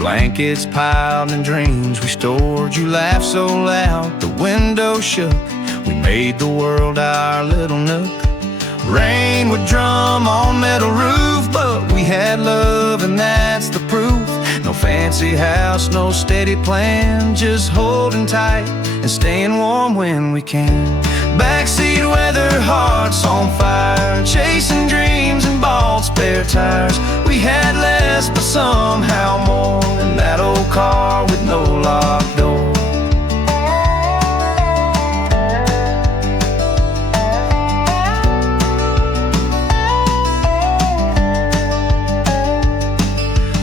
blankets piled and dreams we stored. You laughed so loud, the window shook. We made the world our little nook. Rain would drum on metal roof, but we had love and that's the proof. No fancy house, no steady plan, just holding tight and staying warm when we can. Backseat weather, hearts on fire, chasing dreams and bald spare tires. We had less, but somehow more, in that old car with no locked door.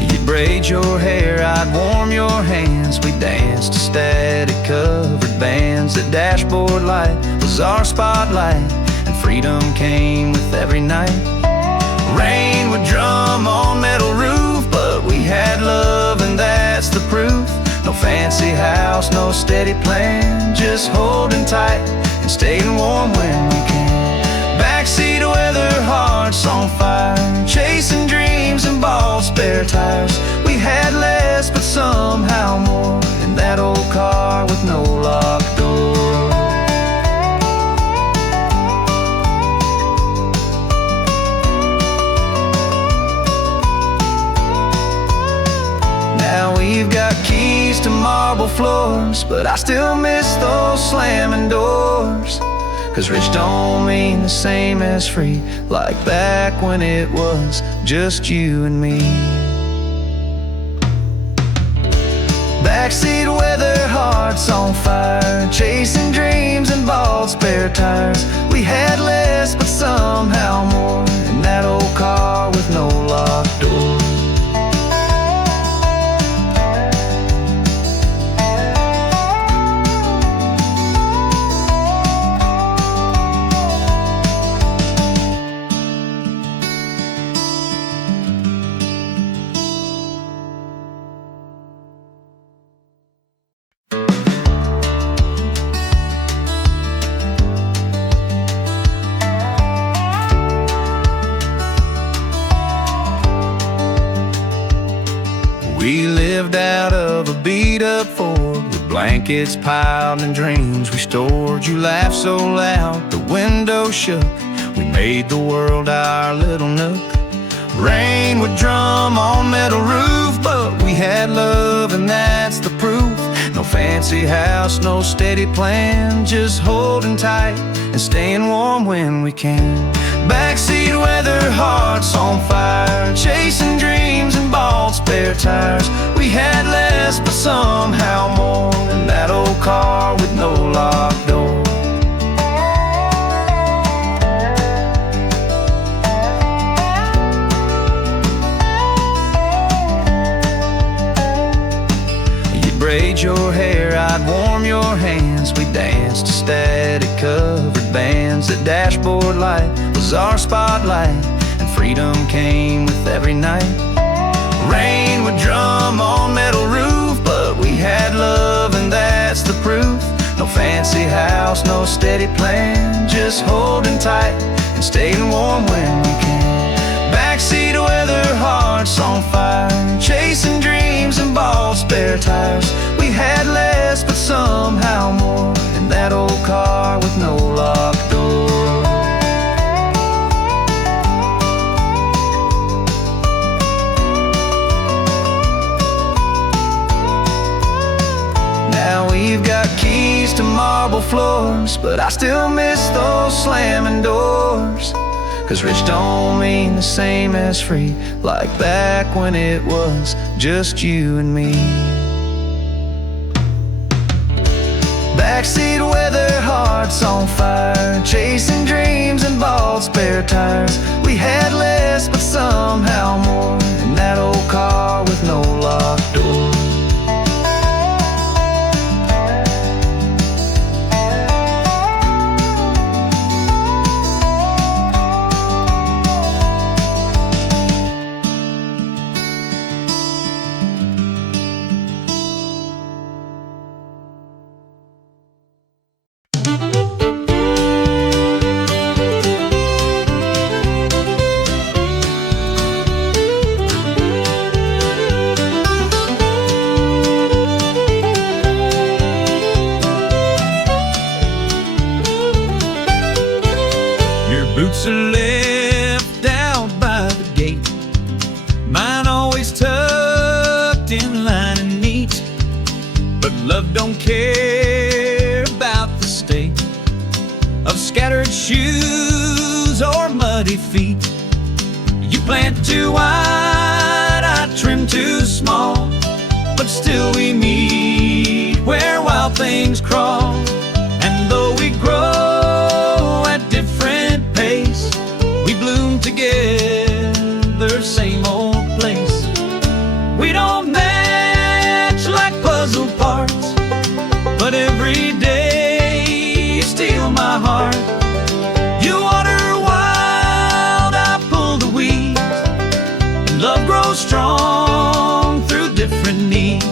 You'd braid your hair, I'd warm your hands. We danced to static covered bands. The dashboard light was our spotlight, and freedom came with every night. Rain would drum on metal roof, but we had love and that's the proof. No fancy house, no steady plan, just holding tight and staying warm when we can. Backseat weather, hearts on fire, chasing dreams and bald spare tires. We had less, but somehow more, in that old car with no locked door. Now we've got keys to marble floors, but I still miss those slamming doors. 'Cause rich don't mean the same as free, like back when it was just you and me. Backseat weather, hearts on fire, chasing dreams and bald spare tires. We had less, but somehow more, in that old car with no locked door. We lived out of a beat-up Ford with blankets piled and dreams we stored. You laughed so loud, the window shook. We made the world our little nook. Rain would drum on metal roof, but we had love and that's the proof. No fancy house, no steady plan, just holding tight and staying warm when we can. Backseat weather, hearts on fire, chasing dreams and bald spare tires. We had less, but somehow more, in that old car with no locked door. You'd braid your hair, I'd warm your hands. We danced to static covered bands. The dashboard light was our spotlight, and freedom came with every night. Rain would drum on metal roof, but we had love and that's the proof. No fancy house, no steady plan, just holding tight and staying warm when we can. Backseat weather, hearts on fire, chasing dreams and bald spare tires. We had less, but somehow more, in that old car with no locked door. Now we've got keys to marble floors, but I still miss those slamming doors. 'Cause rich don't mean the same as free, like back when it was just you and me. Backseat weather, hearts on fire, chasing dreams and bald spare tires. We had less, but somehow more, in that old car with no locked door. tucked in line and neat. But love don't care about the state of scattered shoes or muddy feet. You plant too wide, I trim too small, but still we meet where wild things crawl. And though we grow at different pace, we bloom together, same old place. We don't match like puzzle parts, but every day you steal my heart. You water wild, I pull the weeds, and love grows strong through different needs.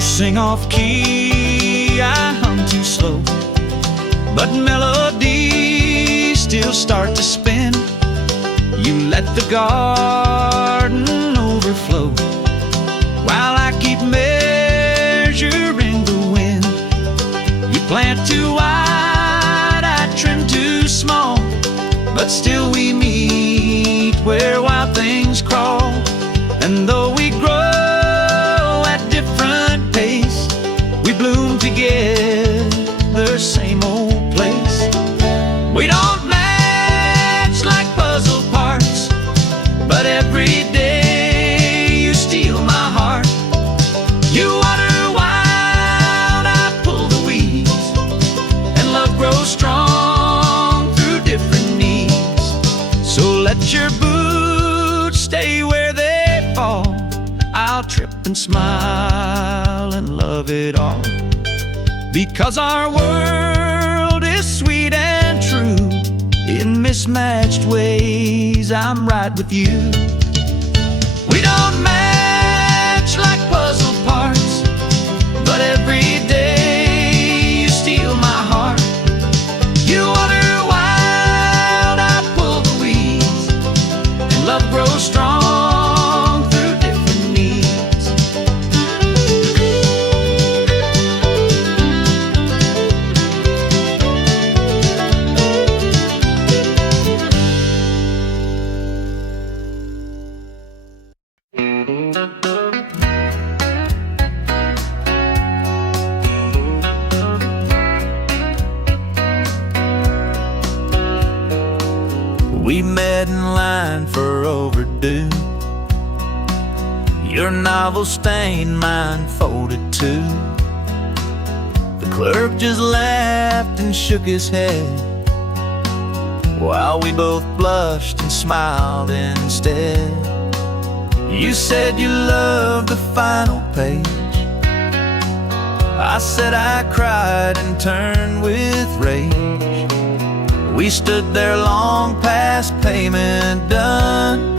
Sing off key, I hum too slow, but melodies still start to spin. You let the garden overflow while I keep measuring the wind. You plant too wide, I trim too small, but still we meet where wild things crawl. And though we grow we bloom together, same old place. We don't match like puzzle parts, but every day you steal my heart. You water wild, I pull the weeds, and love grows strong through different needs. So let your boots stay where they fall, I'll trip and smile and love it all. Because our world is sweet and true, in mismatched ways I'm right with you. We don't match like puzzle parts, but every day you steal my heart. You water wild, I pull the weeds, and love grows strong. We met in line for overdue. Your novel stained, mine folded too. The clerk just laughed and shook his head, while we both blushed and smiled instead. You said you loved the final page. I said I cried and turned with rage. We stood there long past payment done,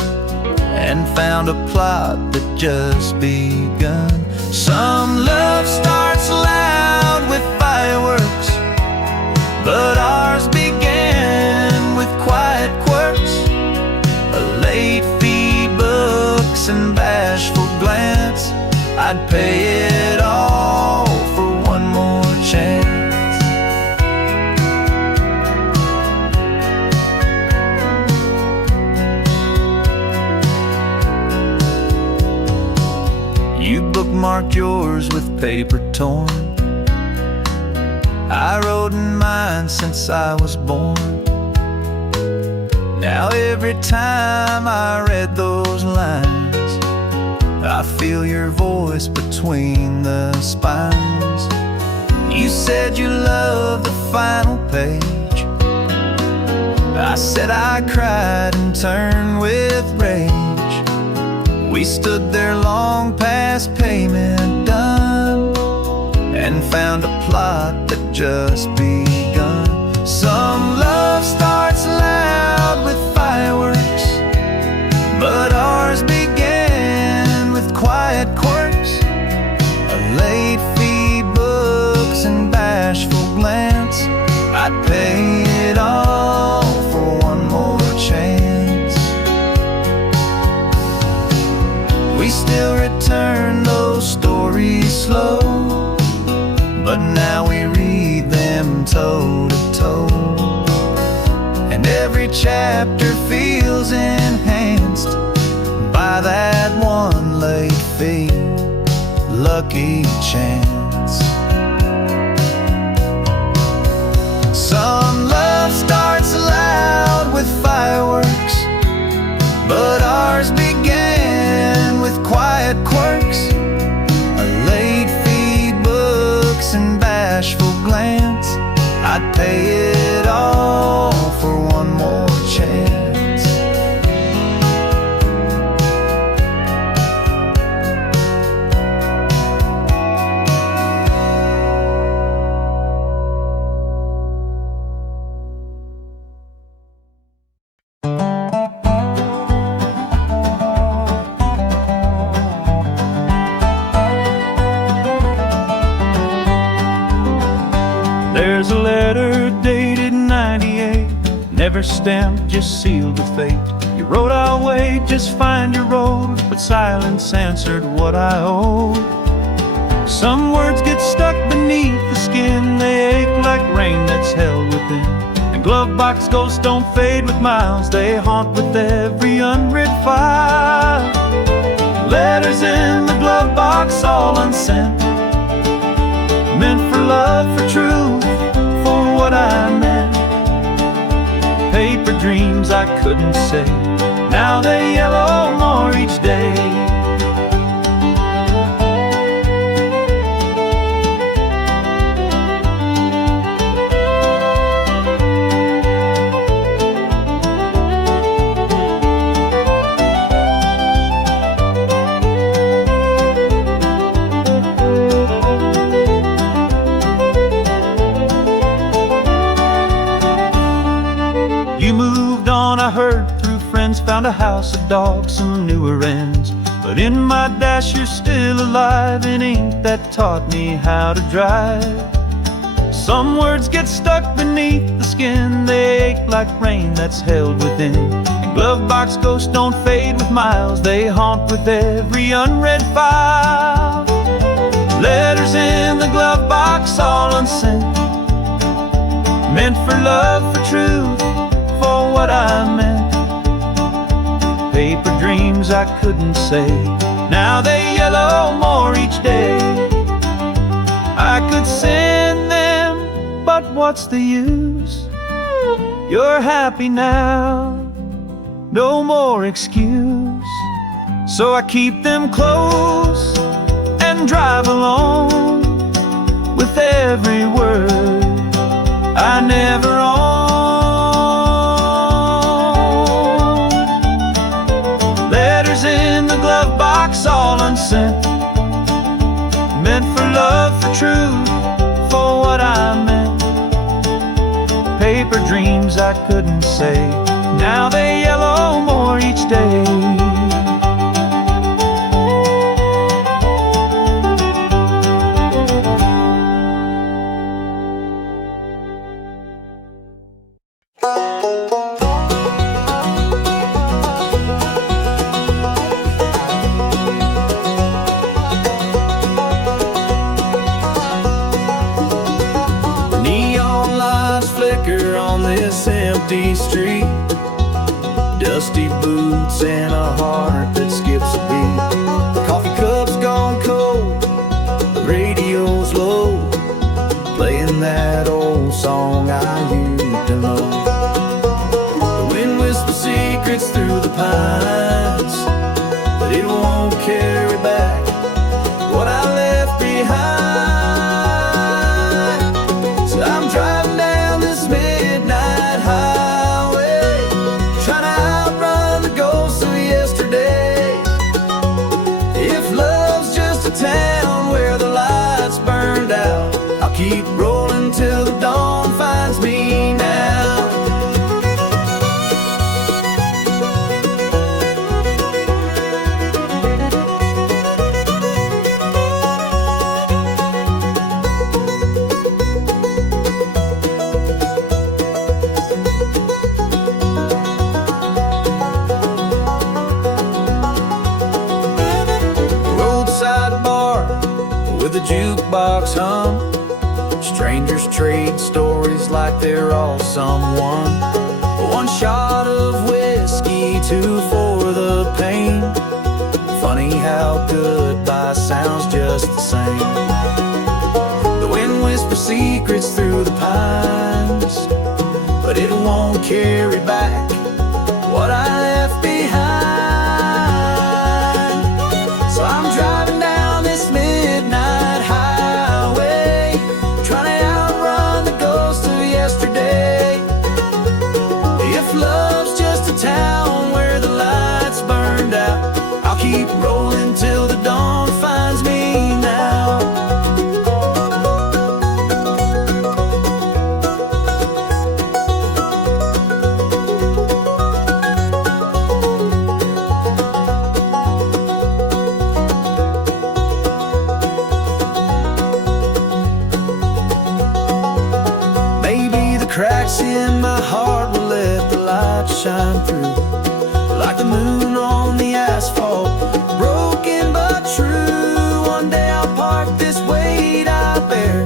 and found a plot that just begun. Some love starts loud with fireworks, but ours began with quiet quirks. A late fee, books, and bashful glance. I'd pay it all for one more chance. You bookmarked yours with paper torn. I wrote in mine since I was born. Now every time I read those lines, I feel your voice between the spines. You said you loved the final page. I said I cried and turned with rage. We stood there long past payment done and found a plot that just begun. Some love starts loud with fireworks, but ours began with quiet quirks. A late fee, books, and bashful glance. I'd pay it all for one more chance. We still return those stories slow, but now we read them toe to toe. And every chapter feels enhanced by that one late fee, lucky chance. Some love starts loud with fireworks, but ours began with quiet quirks. A late fee, books, and bashful glance. I'd pay it all for one more chance. There's a letter dated 98, never stamped, just sealed with fate. You wrote, I'll wait, just find your road, but silence answered what I owed. Some words get stuck beneath the skin, they ache like rain that's held within. And Glovebox ghosts don't fade with miles, they haunt with every unread file. Letters in the Glovebox, all unsent, meant for love, for truth, for what I meant. Paper dreams I couldn't say, now they yellow more each day. You moved on, I heard through friends, found a house, a dog, some newer ends. But in my dash you're still alive, in ink that taught me how to drive. Some words get stuck beneath the skin, they ache like rain that's held within. And Glovebox ghosts don't fade with miles, they haunt with every unread file. Letters in the Glovebox, all unsent, meant for love, for truth, for what I meant. Paper dreams I couldn't say, now they yellow more each day. I could send them, but what's the use? You're happy now, no more excuse. So I keep them close and drive alone with every word I never owned. In the Glovebox, all unsent, meant for love, for truth, for what I meant. Paper dreams I couldn't say, now they yellow more each day. Empty street, dusty boots and a heart that skips a beat. The coffee cup's gone cold, the radio's low, playing that old song I used to know. The wind whispers secrets through the pines, but it won't carry back what I left behind. So I'm driving down this midnight highway, trying to outrun the ghosts of yesterday. with a jukebox hum. Strangers trade stories like they're all someone. One shot of whiskey, two for the pain. Funny how goodbye sounds just the same. The wind whispers secrets through the pines, but it won't carry back what I left behind. So I'm driving down this midnight highway, trying to outrun the ghost of yesterday. If love's just a town where the lights burned out, I'll keep rolling till the dawn finds me now. Maybe the cracks in my heart will let the light shine through, like the moon on the asphalt, broken but true. One day I'll park this weight I bear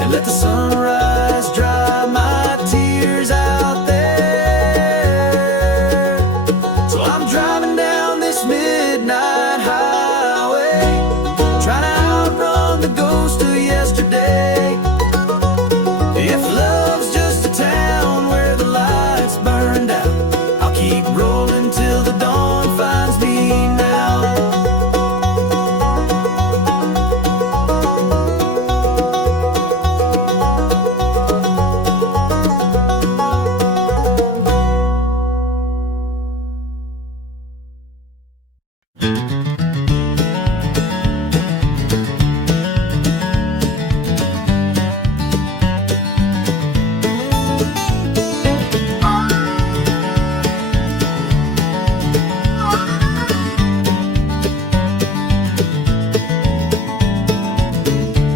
and let the sunrise dry my tears out there. So I'm driving down this midnight highway, trying to outrun the ghost of yesterday. If love's just a town where the lights burned out, I'll keep rolling till the dawn finds me now.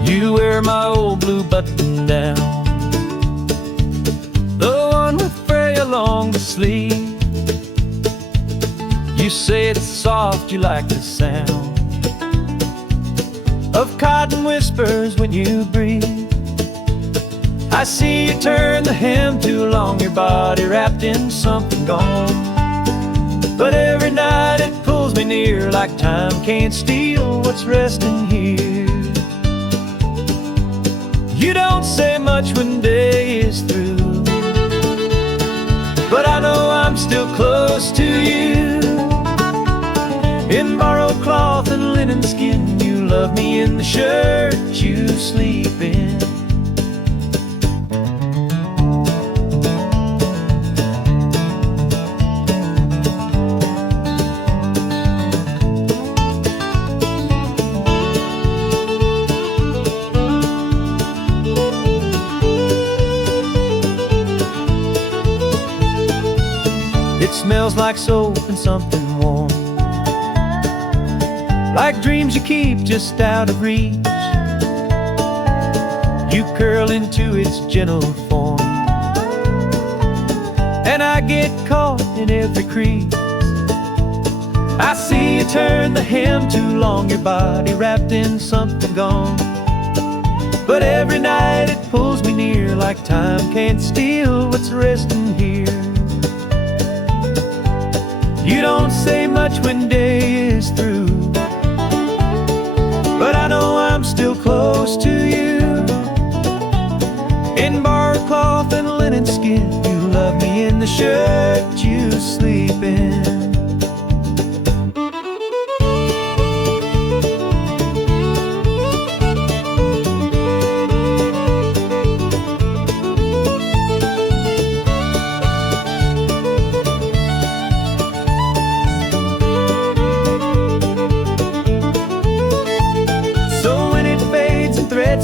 You wear my old blue button down, the one with fray along the sleeve. You say it's soft, you like the sound of cotton whispers when you breathe. I see you turn the hem too long, your body wrapped in something gone. But every night it pulls me near, like time can't steal what's resting here. You don't say much when day is through, but I know I'm still close to you. In borrowed cloth and linen skin, you love me in the shirt you sleep in. It smells like soap and something warm, like dreams you keep just out of reach. You curl into its gentle form, and I get caught in every crease. I see you turn the hem too long, your body wrapped in something gone. But every night it pulls me near, like time can't steal what's resting here. You don't say much when day is through, but I know I'm still close to you. In borrowed cloth and linen skin, you love me in the shirt you sleep in.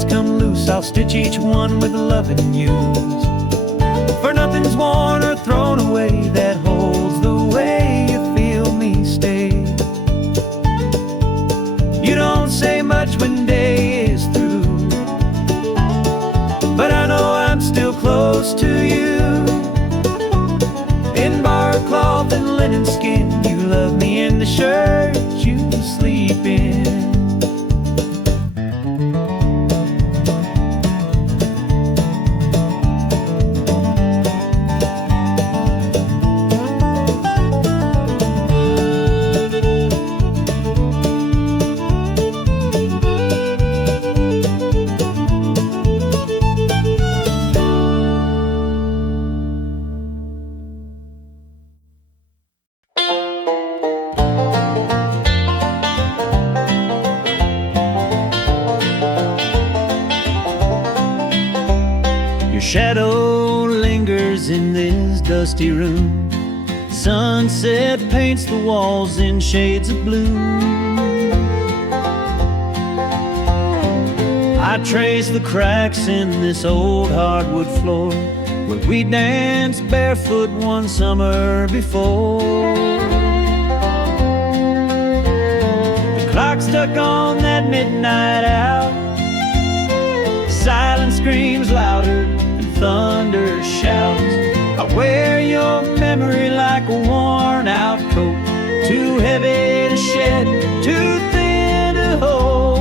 Come loose, I'll stitch each one with loving use. For nothing's worn or thrown away that holds the way you feel me stay. You don't say much when day is through, but I know I'm still close to you. In borrowed cloth and linen skin, you love me in the shirt you sleep in. shadow lingers in this dusty room. Sunset paints the walls in shades of blue. I trace the cracks in this old hardwood floor where we danced barefoot one summer before. The clock stuck on that midnight hour. Silence screams louder than thunder shouts. I wear your memory like a worn out coat, too heavy to shed, too thin to hold.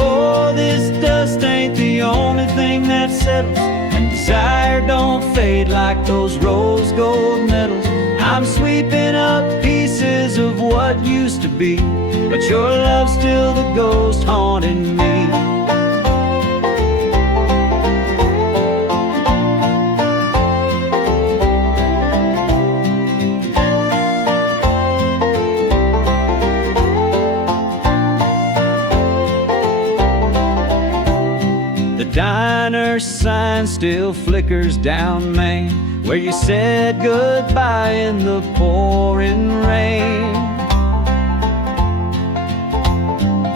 Oh, this dust ain't the only thing that settles, and desire don't fade like those rose gold medals. I'm sweeping up pieces of what used to be, but your love's still the ghost haunting me. Diner sign still flickers down Main, where you said goodbye in the pouring rain.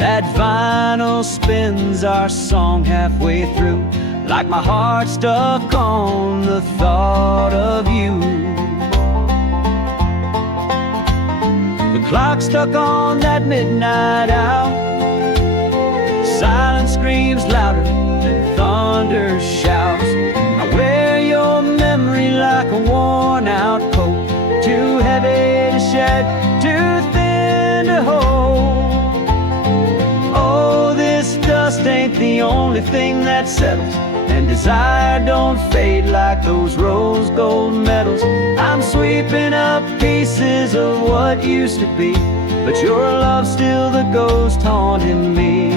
That vinyl spins our song halfway through, like my heart stuck on the thought of you. The clock stuck on that midnight hour. Silence screams louder than thunder shouts. I wear your memory like a worn out coat, too heavy to shed, too thin to hold. Oh, this dust ain't the only thing that settles, and desire don't fade like those rose gold medals. I'm sweeping up pieces of what used to be, but your love's still the ghost haunting me.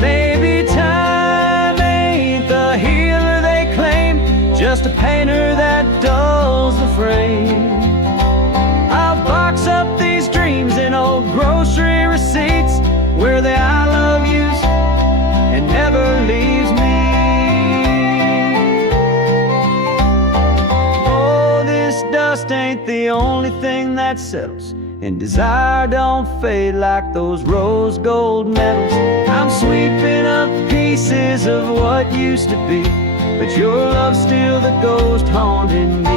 Maybe time ain't the healer they claim, just a painter that dulls the frame. I'll box up these dreams in old grocery receipts, where the I love yous and never leaves me. Oh, this dust ain't the only thing that settles, and desire don't fade like those rose gold medals. I'm sweeping up pieces of what used to be, but your love's still the ghost haunting me.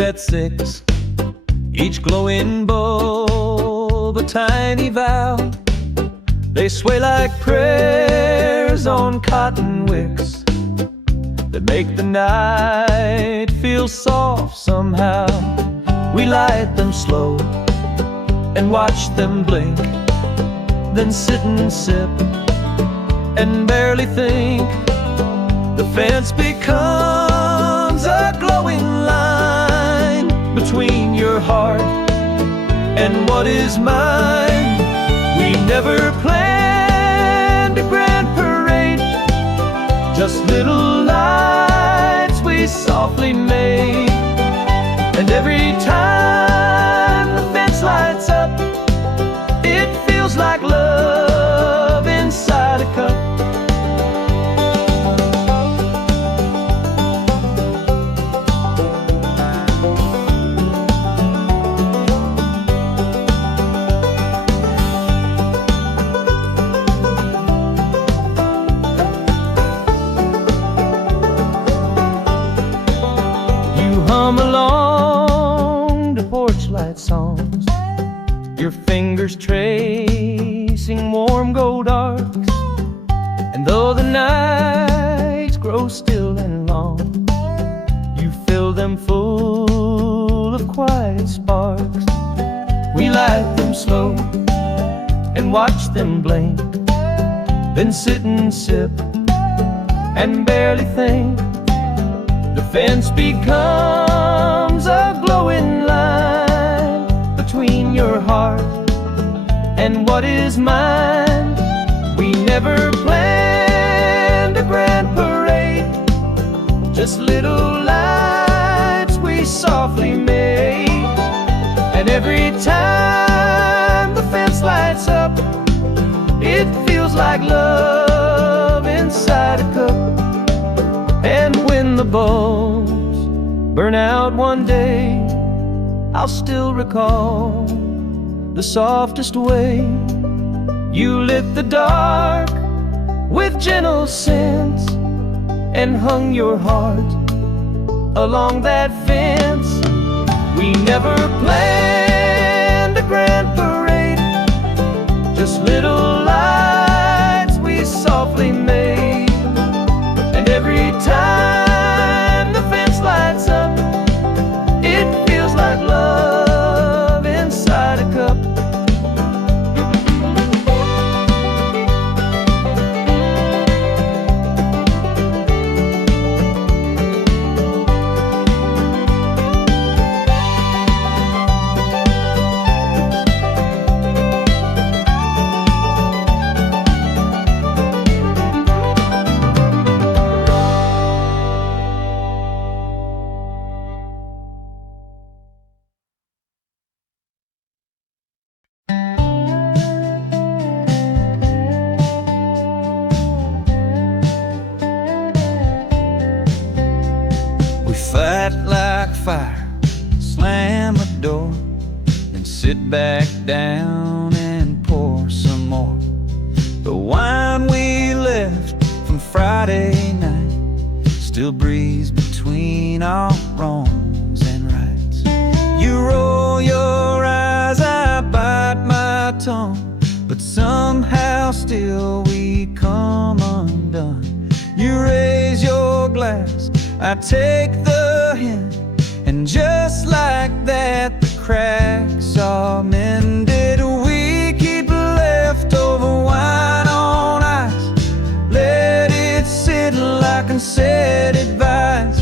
At 6, each glowing bulb a tiny vow. They sway like prayers on cotton wicks that make the night feel soft somehow. We light them slow and watch them blink, then sit and sip and barely think. The fence becomes a glowing line between your heart and what is mine. We never planned a grand parade, just little lights we softly made. And every time the fence lights up, it feels like love inside a cup. Hum along to porch light songs, your fingers tracing warm gold arcs. And though the nights grow still and long, you fill them full of quiet sparks. light them slow and watch them blink, then sit and sip and barely think. The fence becomes a glowing line between your heart and what is mine. We never planned a grand parade, just little lights we softly made. And every time the fence lights up, it feels like love inside a cup. And when the bulbs burn out one day, I'll still recall the softest way you lit the dark with gentle scents and hung your heart along that fence. We never planned a grand parade, just little lights we softly made. And every time the fence lights up, it feels like love inside a cup. Fight like fire, slam a door, then sit back down and pour some more. The wine we left from Friday night still breathes between our wrongs and rights. You roll your eyes, I bite my tongue, but somehow still we come undone. You raise your glass, I take the hint, and just like that the cracks are mended. We keep leftover wine on ice, let it sit like unsaid advice.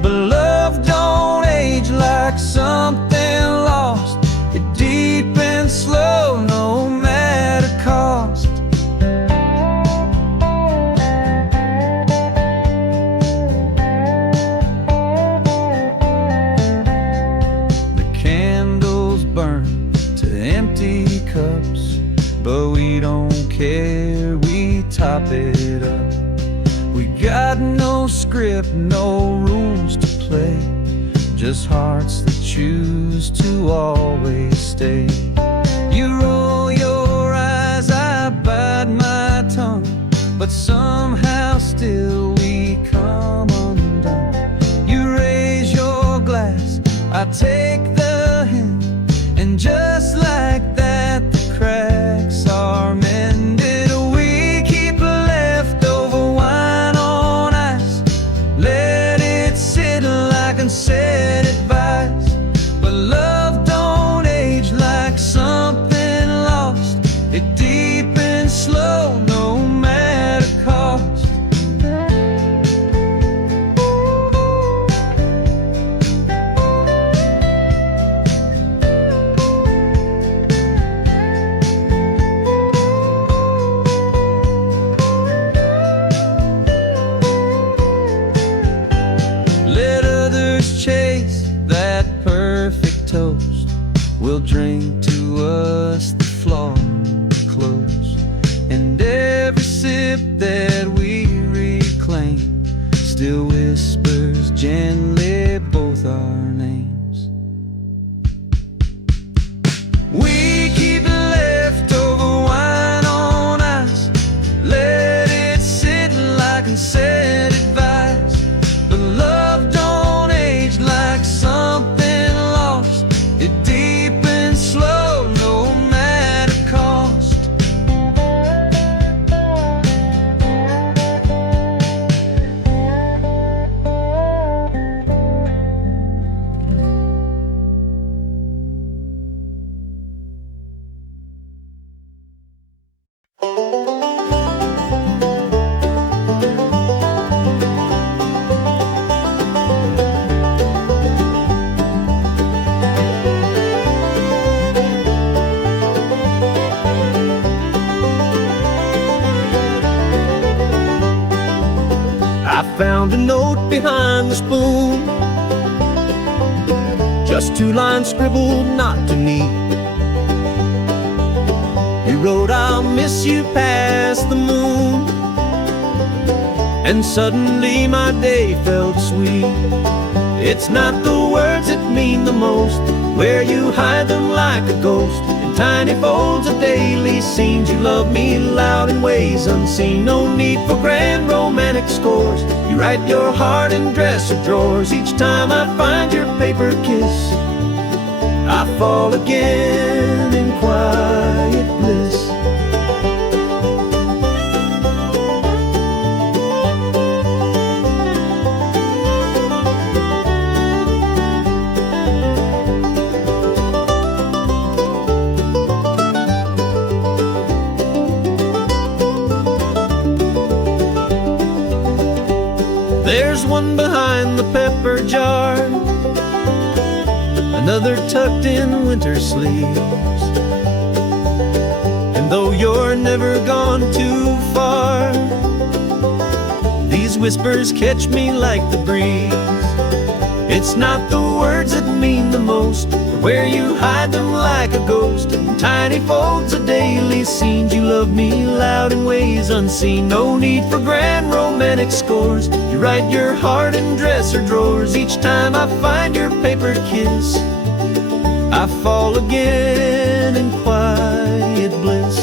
But love don't age like something lost, it deepens slow no matter cost. But we don't care, we top it up. We got no script, no rules to play, just hearts that choose to always stay. You roll your eyes, I bite my tongue, but somehow still we come undone. You raise your glass, I take the hint, and just like that the cracks are mended. We keep leftover wine on ice, let it sit like unsaid advice. But love don't age like something lost, it deepens slow no matter cost. Toast, we'll drink to us the flaw close, and every sip that we reclaim still whispers gently both our names. We keep leftover wine on ice, let it sit like unsaid advice. But love don't age like something, it deepens slow no matter cost. behind the spoon. Just 2 lines scribbled not too neat. You wrote, I'll miss you past the moon. And suddenly my day felt sweet. It's not the words that mean the most, where you hide them like a ghost in tiny folds of daily scenes. You love me loud in ways unseen. No need for grand romantic scores. You write your heart in dresser drawers. Each time I find your paper kiss, I fall again in quiet bliss. There's one behind the pepper jar, another tucked in winter sleeves. And though you're never gone too far, these whispers catch me like the breeze. It's not the words that mean the most, where you hide them like a ghost in tiny folds of daily scenes. You love me loud in ways unseen. No need for grand romantic scores. You write your heart in dresser drawers. Each time I find your paper kiss, I fall again in quiet bliss.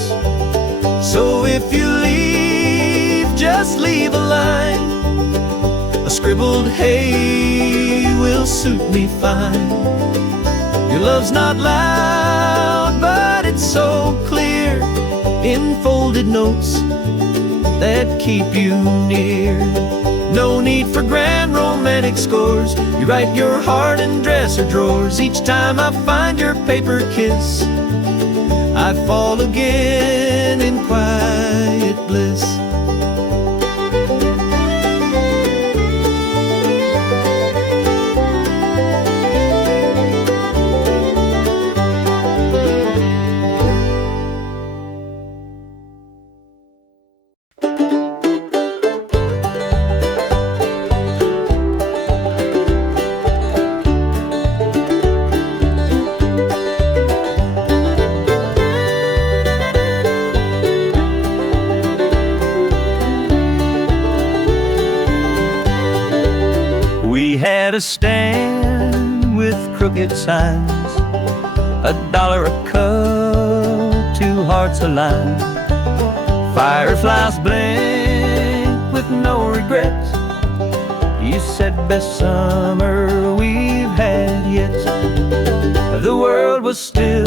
So if you leave, just leave a line. A scribbled hey will suit me fine. Your love's not loud, but it's so clear, in folded notes that keep you near. No need for grand romantic scores. You write your heart in dresser drawers. Each time I find your paper kiss, I fall again in quiet bliss. A stand with crooked signs, $1 a cup, 2 hearts aligned. Fireflies blink with no regrets. You said best summer we've had yet. The world was still,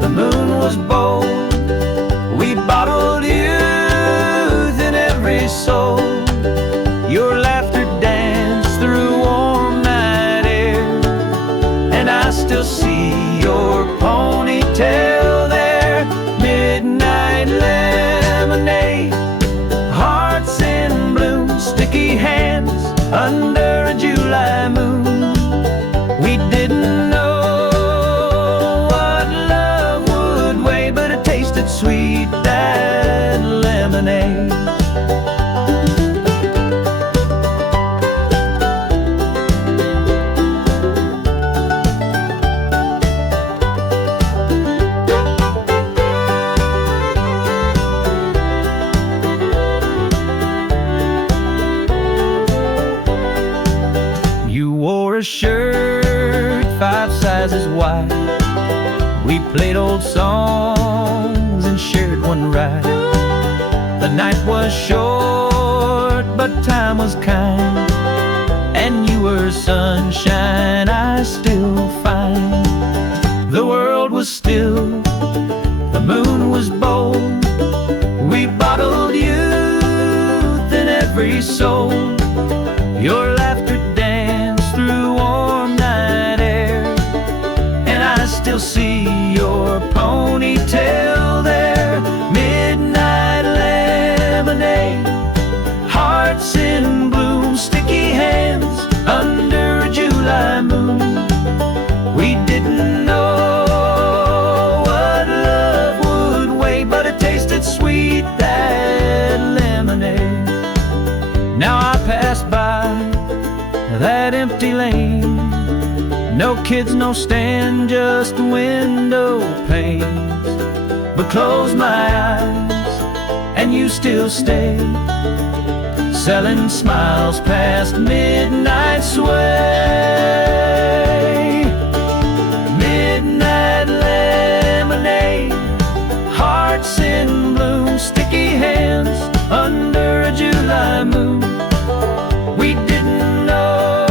the moon was bold. We bottled youth in every soul. Your laughter danced through warm night air, and I still see your ponytail there. Midnight lemonade, hearts in bloom, sticky hands under a July moon. We didn't know what love would weigh, but it tasted sweet, that lemonade. A shirt 5 sizes wide. We played old songs and shared one ride. The night was short, but time was kind, and you were sunshine I still find. The world was still, the moon was bold. We bottled youth in every soul. Your laughter through warm night air, and I still see your ponytail there. Midnight lemonade, hearts in bloom, sticky hands under a July empty lane. No kids, no stand, just window panes. But close my eyes and you still stay, selling smiles past midnight sway. Midnight lemonade, hearts in bloom, sticky hands under a July moon. We didn't know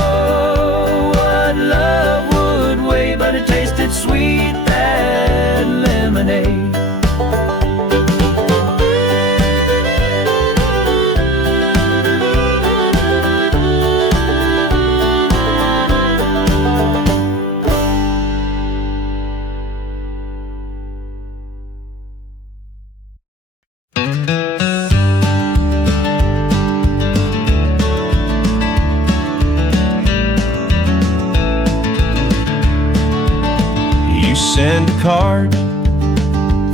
what love would weigh, but it tasted sweet, that lemonade. Send a card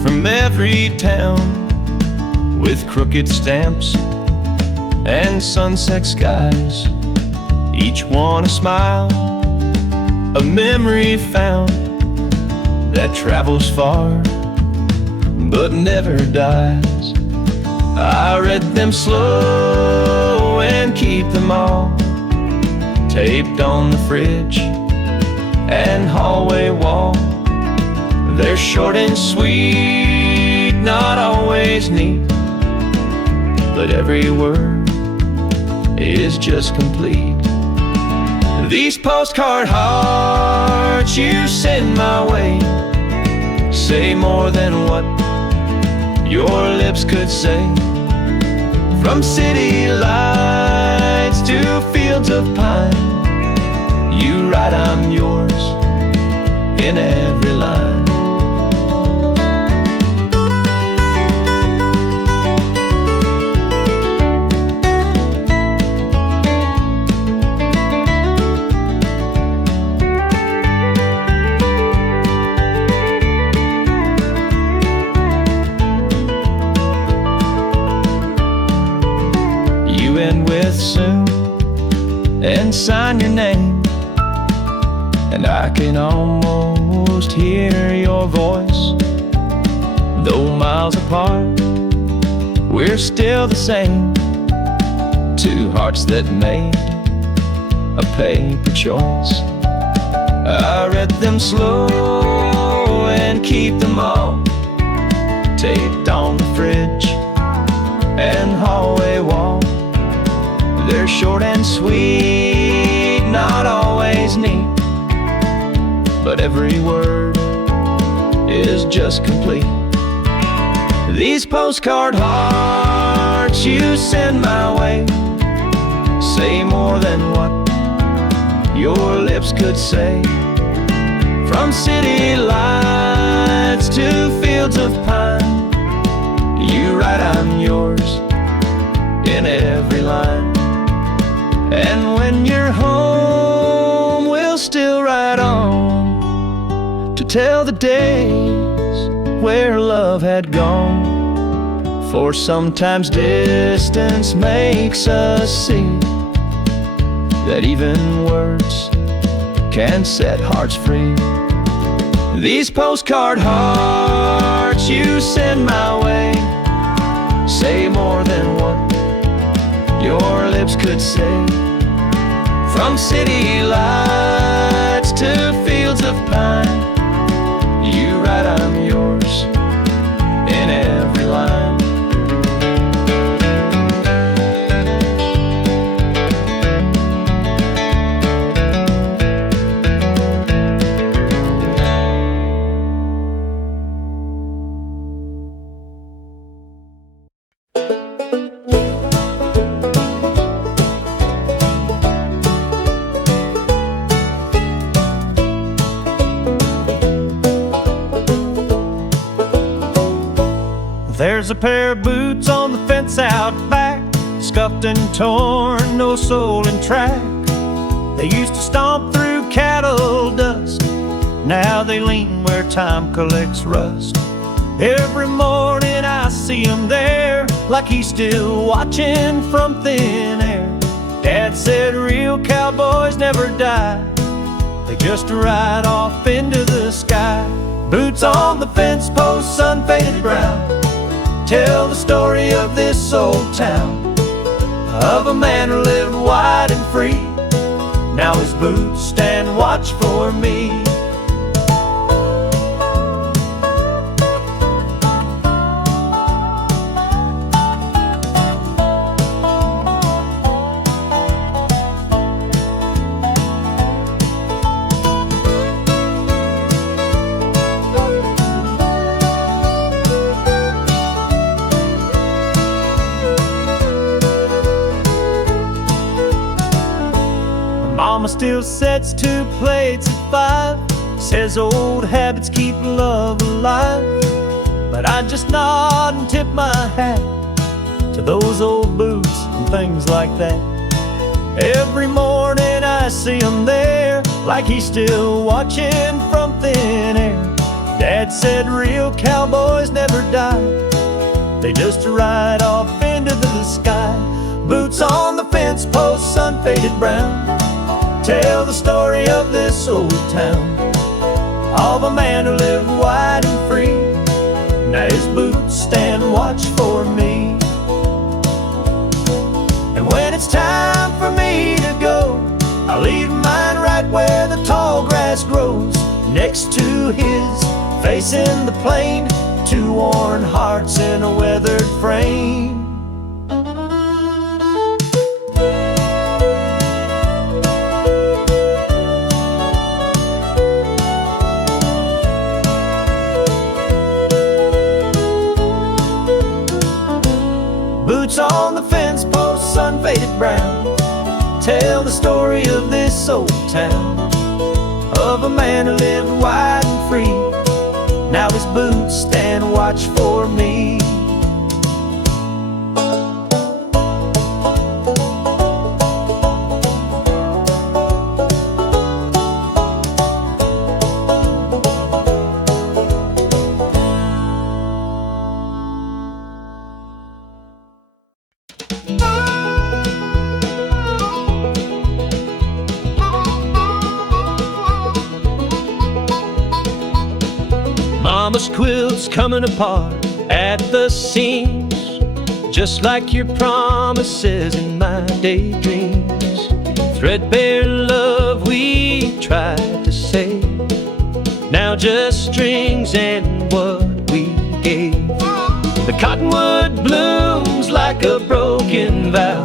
from every town with crooked stamps and sunset skies, each one a smile, a memory found that travels far but never dies. I read them slow and keep them all taped on the fridge and hallway wall. They're short and sweet, not always neat, but every word is just complete. These postcard hearts you send my way say more than what your lips could say. From city lights to fields of pine, you write I'm yours in every line. Soon and sign your name, and I can almost hear your voice. Though miles apart, we're still the same, two hearts that made a paper choice. I read them slow and keep them all taped on the fridge and hallway wall. They're short and sweet, not always neat, but every word is just complete. These postcard hearts you send my way say more than what your lips could say. From city lights to fields of pine, you write I'm yours in every line. And when you're home, we'll still ride on to tell the days where love had gone. For sometimes distance makes us see that even words can set hearts free. These postcard hearts you send my way say more than what your lips could say. From city lights to fields of pine, you write I'm yours in every line. There's a pair of boots on the fence out back, scuffed and torn, no soul and track. They used to stomp through cattle dust, now they lean where time collects rust. Every morning I see him there, like he's still watching from thin air. Dad said real cowboys never die, they just ride off into the sky. Boots on the fence post, sun faded brown, tell the story of this old town, of a man who lived wide and free. Now his boots stand watch for me. Mama still sets 2 plates at 5, says old habits keep love alive. But I just nod and tip my hat to those old boots and things like that. Every morning I see him there, like he's still watching from thin air. Dad said real cowboys never die, they just ride off into the sky. Boots on the fence post, sun faded brown, tell the story of this old town, of a man who lived wide and free. Now his boots stand watch for me. And when it's time for me to go, I leave mine right where the tall grass grows, next to his, facing the plain, 2 worn hearts in a weathered frame. Boots on the fence post, sun faded brown, tell the story of this old town, of a man who lived wide and free. Now his boots stand watch for me. Mama's quilt's coming apart at the seams, just like your promises in my daydreams. Threadbare love we tried to save, now just strings and what we gave. The cottonwood blooms like a broken vow,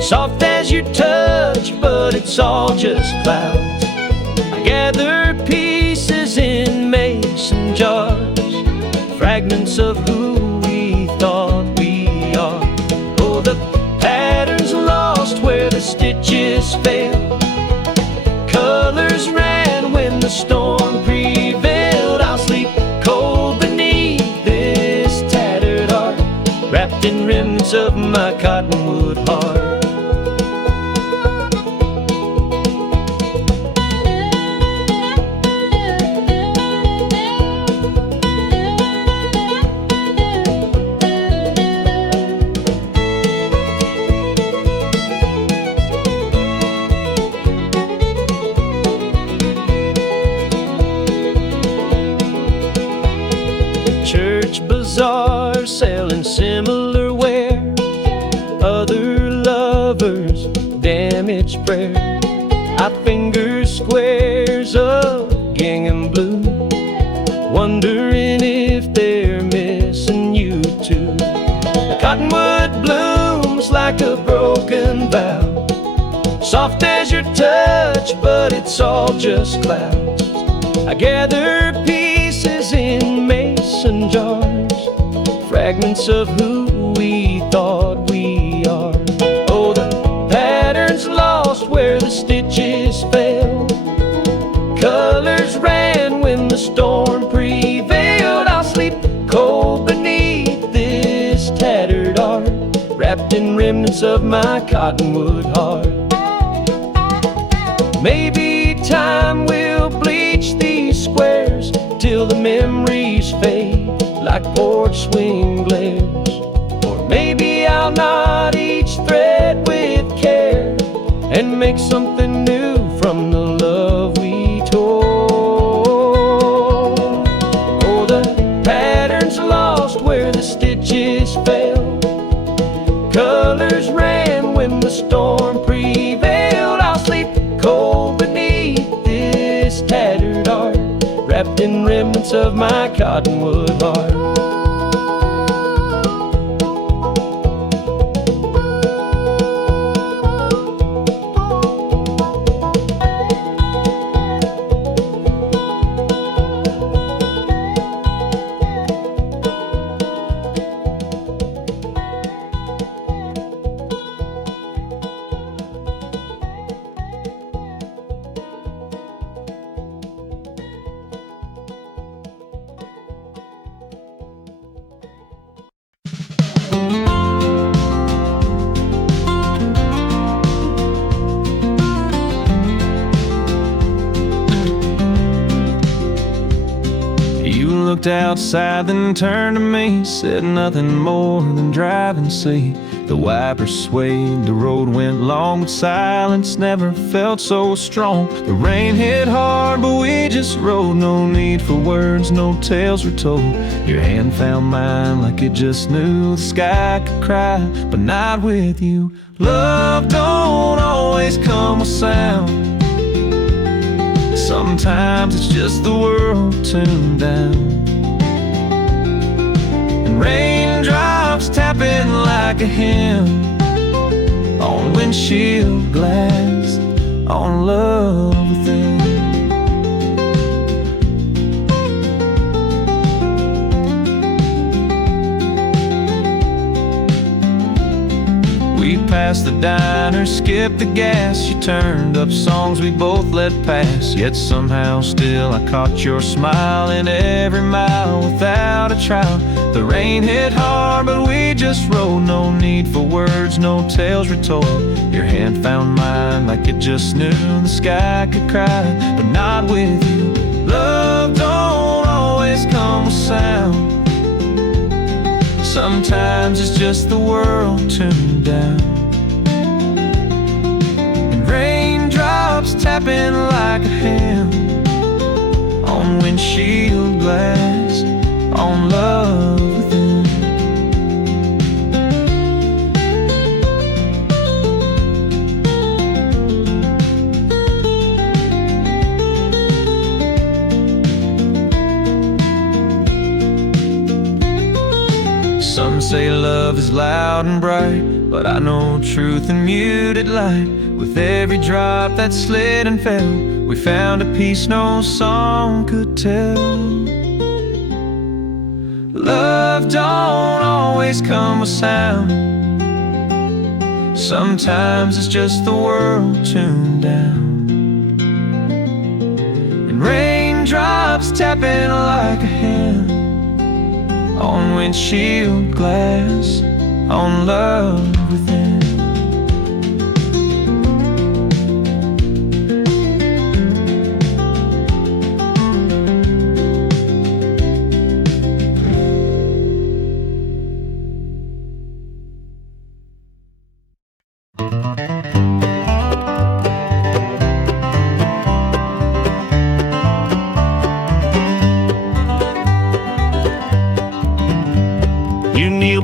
soft as your touch, but it's all just clouds. I gather pieces in mason jars, fragments of who we thought we are. Oh, the pattern's lost where the stitches failed, colors ran when the storm prevailed. I'll sleep cold beneath this tattered art, wrapped in remnants of my cottonwood heart. Church bazaar selling similar wear, other lovers damaged prayer. I finger squares of gingham blue, wondering if they're missing you too. The cottonwood blooms like a broken vow, soft as your touch, but it's all just clouds. I gather pieces in mason jars, fragments of who we thought we are. Oh, the pattern's lost where the stitches fell, colors ran when the storm prevailed. I'll sleep cold beneath this tattered art, wrapped in remnants of my cottonwood heart. Maybe time will bleach these squares till the memories fade like porch swing glares, or maybe I'll knot each thread with care waters ran when the storm prevailed. I'll sleep cold beneath this tattered art, wrapped in remnants of my cottonwood heart. Looked outside, then turned to me, said nothing more than drive and see. The wipers swayed, the road went long, but silence never felt so strong. The rain hit hard, but we just rode. No need for words, no tales were told. Your hand found mine like it just knew the sky could cry, but not with you. Love don't always come with sound. Sometimes it's just the world tuned down. Raindrops tapping like a hymn on windshield glass, on love within. We passed the diner, skipped the gas. You turned up songs we both let pass. Yet somehow still I caught your smile in every mile without a trial. The rain hit hard, but we just rode. No need for words, no tales were told. Your hand found mine like it just knew the sky could cry, but not with you. Love don't always come with sound. Sometimes it's just the world tuned down. And raindrops tapping like a hymn on windshield glass, on love within. Some say love is loud and bright, but I know truth in muted light. With every drop that slid and fell, we found a peace no song could tell. Love don't always come with sound. Sometimes it's just the world tuned down. And raindrops tapping like a hymn on windshield glass, on love within.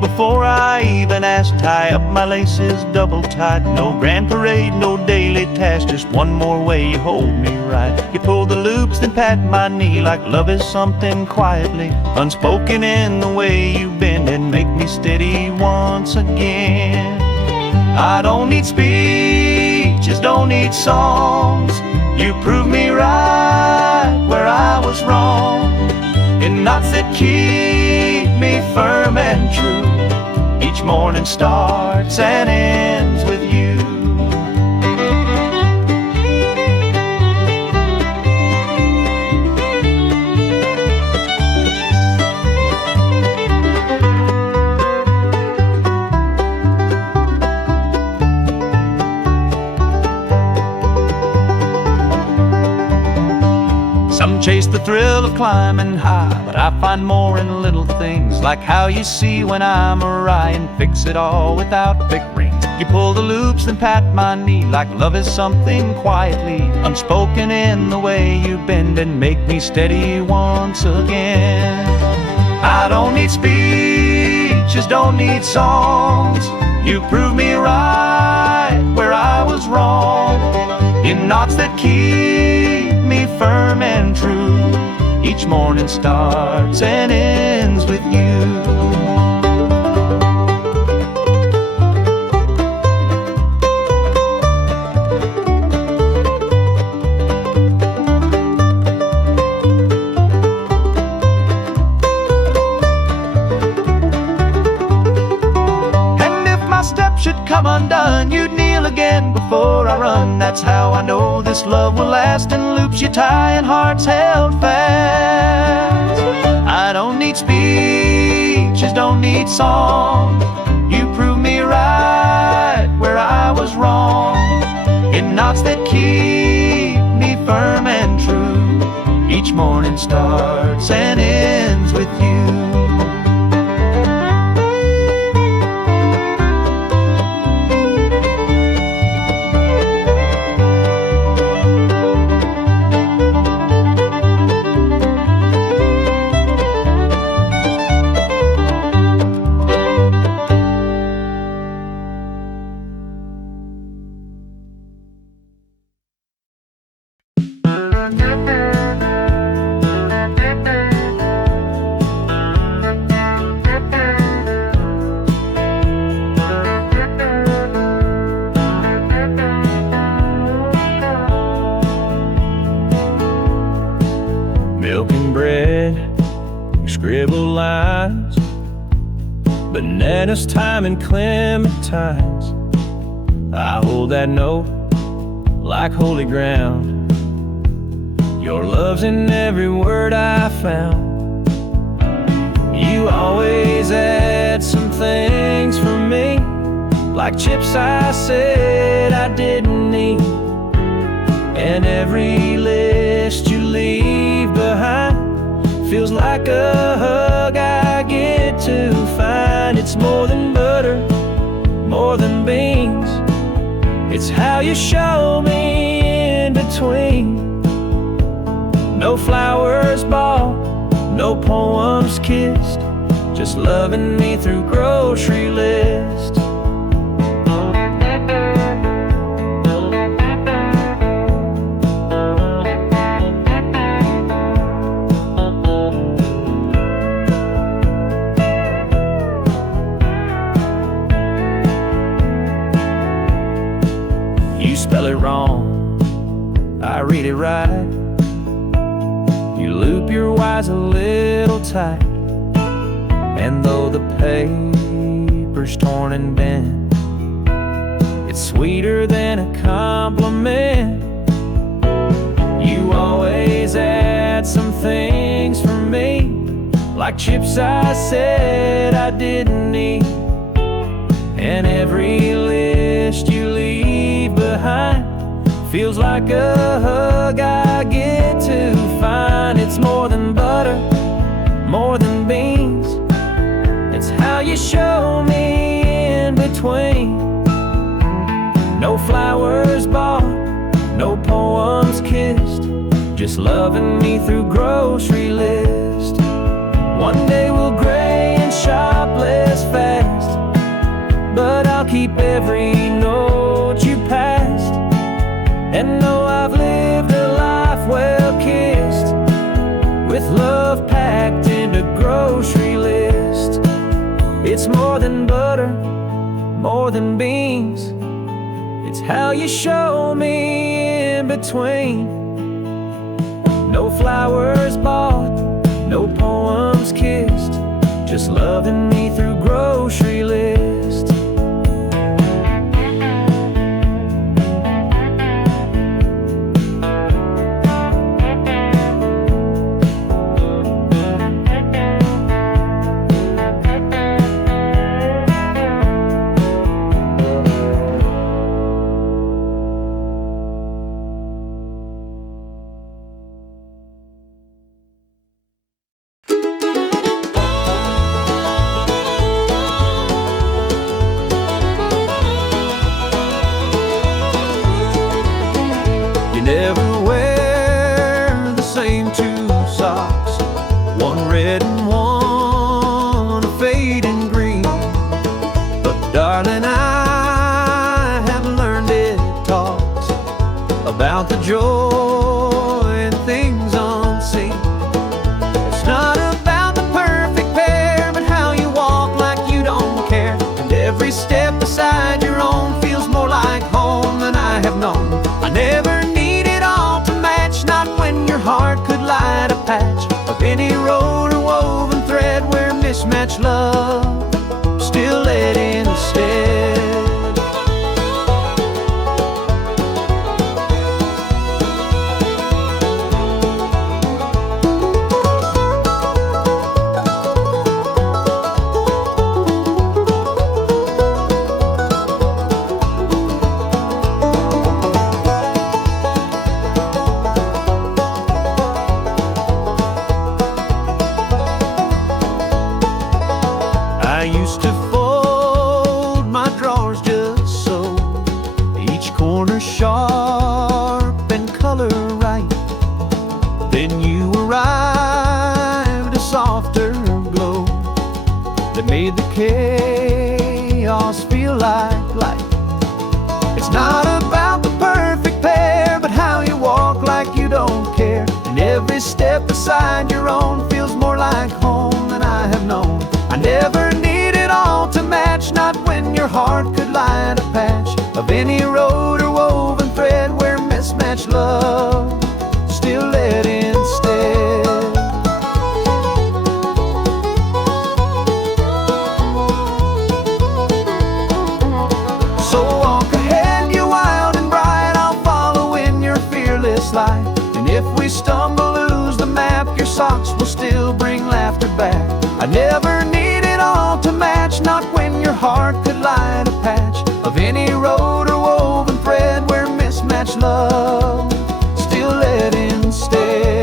Before I even asked, tie up my laces double tight. No grand parade, no daily task, just one more way you hold me right. You pull the loops, then pat my knee like love is something quietly unspoken in the way you bend and make me steady once again. I don't need speeches, don't need songs. You prove me right where I was wrong. In knots that keep me firm and true. Each morning starts and ends with you. Some chase the thrill of climbing high, but I find more in little things, like how you see when I'm awry and fix it all without big rings. You pull the loops, then pat my knee like love is something quietly unspoken in the way you bend and make me steady once again. I don't need speeches, don't need songs. You proved me right where I was wrong, in knots that keep me firm and true. Each morning starts and ends with you. Come undone, you'd kneel again before I run. That's how I know this love will last, and loops you tie and hearts held fast. I don't need speeches, don't need song. You proved me right where I was wrong, in knots that keep me firm and true. Each morning starts and ends with you. Milk and bread, you scribble lines, bananas, thyme, and clementines. I hold that note like holy ground. Your love's in every word I found. You always add some things for me, like chips I said I didn't need. And every list you leave behind feels like a hug I get to find. It's more than butter, more than beans. It's how you show me in between. No flowers bought, no poems kissed, just loving me through grocery lists. You spell it wrong, I read it right. You loop your Y's a little tight. And though the paper's torn and bent, it's sweeter than a compliment. You always add some things for me, like chips I said I didn't need. And every list you leave behind feels like a hug I get to find. It's more than butter, more than beans. It's how you show me in between. No flowers bought, no poems kissed, just loving me through grocery list. One day we'll gray and shop less fast, but I'll keep every note you passed, and know I've lived a life well kissed, with love packed into grocery list. It's more than butter, more than beans. It's how you show me in between. No flowers bought, no poems kissed, just loving me through grocery list. about the joy and things unseen. It's not about the perfect pair, but how you walk like you don't care. And every step beside your own feels more like home than I have known. I never need it all to match, not when your heart could light a patch of any road or woven thread where mismatched love still led instead. I used to fold my drawers just so, each corner sharp and color right. Then you arrived, a softer glow that made the chaos feel like light. It's not about the perfect pair, but how you walk like you don't care. And every step beside your own feels more like home than I have known. I never need it all to match, not when your heart could light a patch of any road or woven thread where mismatched love still led instead. So walk ahead, you wild and bright, I'll follow in your fearless light. And if we stumble, lose the map, your socks will still bring laughter back. I never need it all to match, not when your heart could light a patch of any road or woven thread where mismatched love still led instead.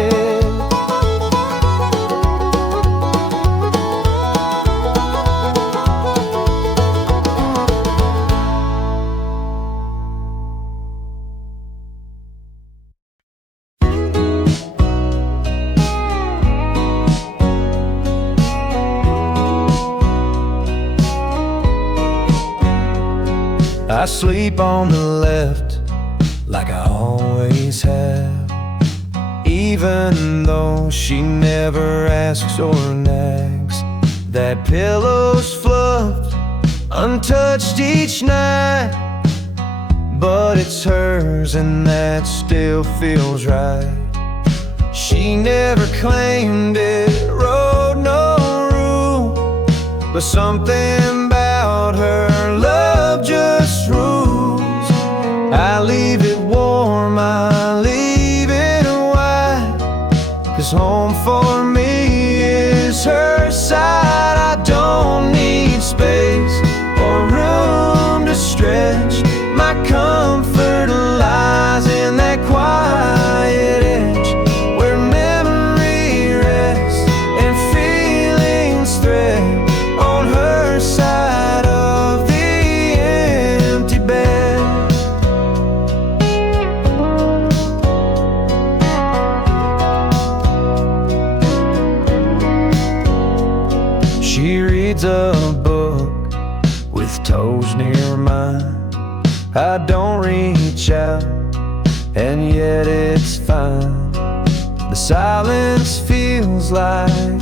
I sleep on the left like I always have, even though she never asks or nags. That pillow's fluffed, untouched each night, but it's hers and that still feels right. She never claimed it, wrote no rule, but something about her love just rules. I leave it warm, I leave it wide, 'cause home for me is her side. I don't need space or room to stretch. My comfort lies in that quiet edge where memory rests and feelings thread on her side of the empty bed. She reads a book with toes near mine. I don't reach out, and yet it's fine. The silence feels like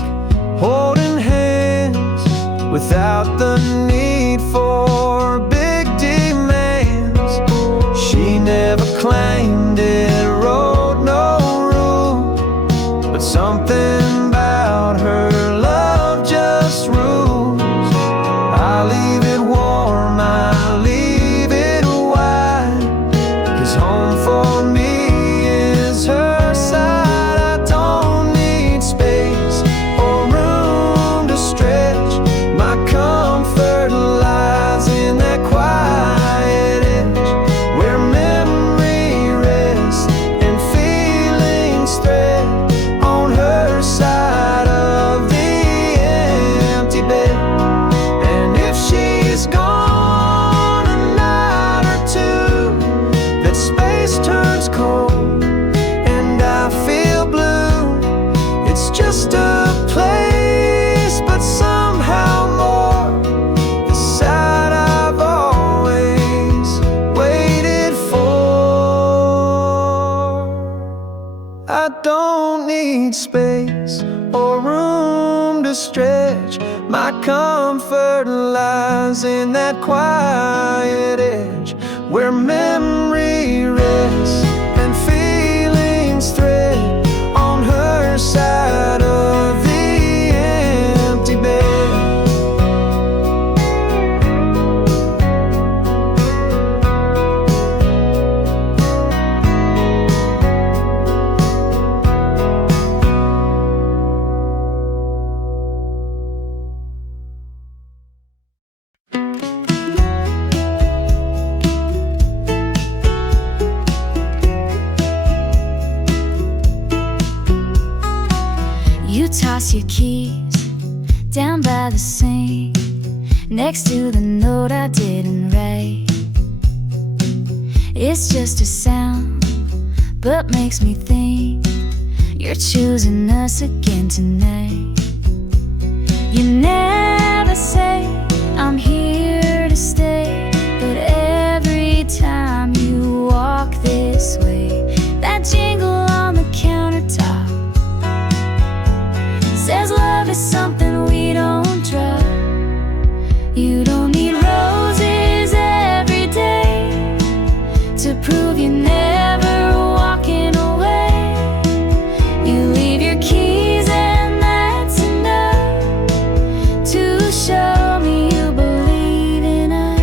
holding hands without the need for big demands. She never claimed it, wrote no rule, but something about her love just rules. I leave it warm, I leave it wide, 'cause home for me is her side. I don't need space or room to stretch. My comfort lies I don't need space or room to stretch. My comfort lies in that quiet edge where memory rests and feelings thread on her side of the empty bed. You toss your keys down by the sink, next to the note I didn't write. It's just a sound, but makes me think you're choosing us again tonight. You never say I'm here to stay, but every time you walk this way, that jingle on the countertop says love is something we don't drop. You don't need roses every day to prove you're never walking away. You leave your keys and that's enough to show me you believe in us.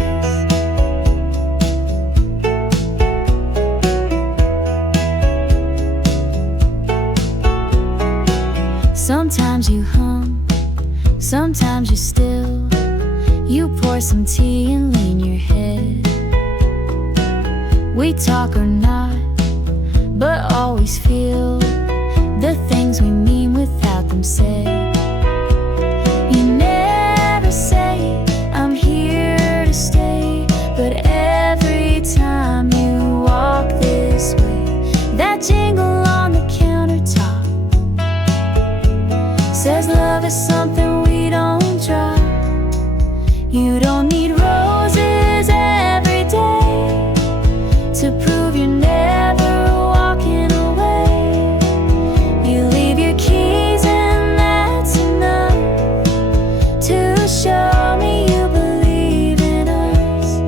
Sometimes you hum, sometimes you're still. You pour some tea and lean your head. We talk or not, but always feel the things we mean without them said. You never say I'm here to stay, but every time you walk this way, that jingle on the countertop says love is something we don't drop. You don't need roses every day to prove you're never walking away. You leave your keys and that's enough to show me you believe in us.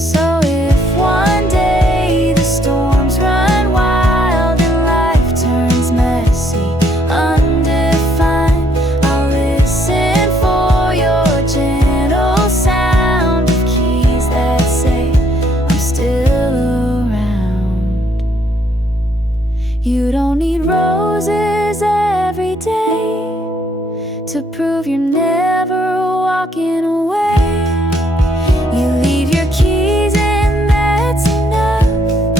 So if one day the storms run wild and life turns messy, undefined, I'll listen for your gentle sound of keys that say I'm still around. You don't need roses every day to prove you're never walking away. You leave your keys and that's enough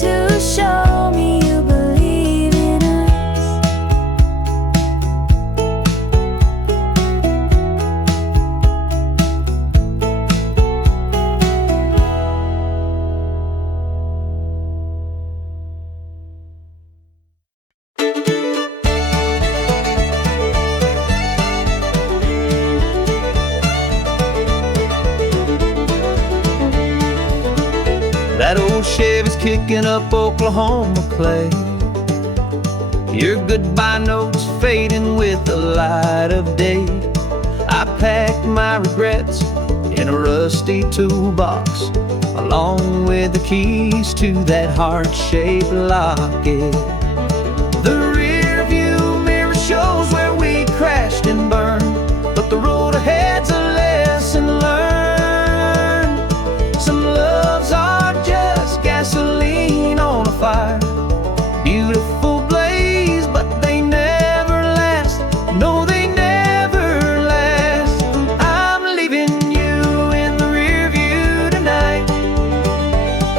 to show me you believe in us. That old Chevy's kicking up Oklahoma clay. Your goodbye note's fading with the light of day. I packed my regrets in a rusty toolbox, along with the keys to that heart-shaped locket. The rear view mirror shows where we crashed and burned, but the road ahead's a lesson learned. Some loves are just gasoline on a fire, beautiful blaze, but they never last. No, they never last. I'm leaving you in the rear view tonight,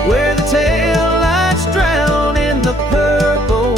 where the tail lights drown in the purple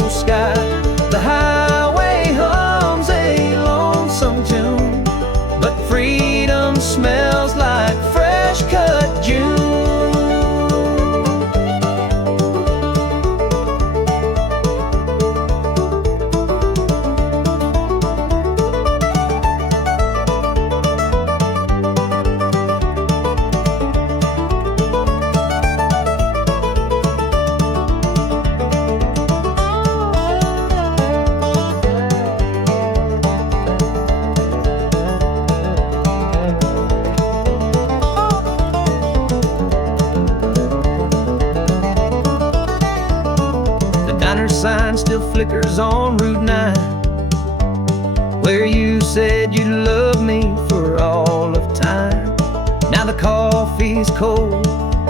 sign still flickers on Route 9, where you said you'd love me for all of time. Now the coffee's cold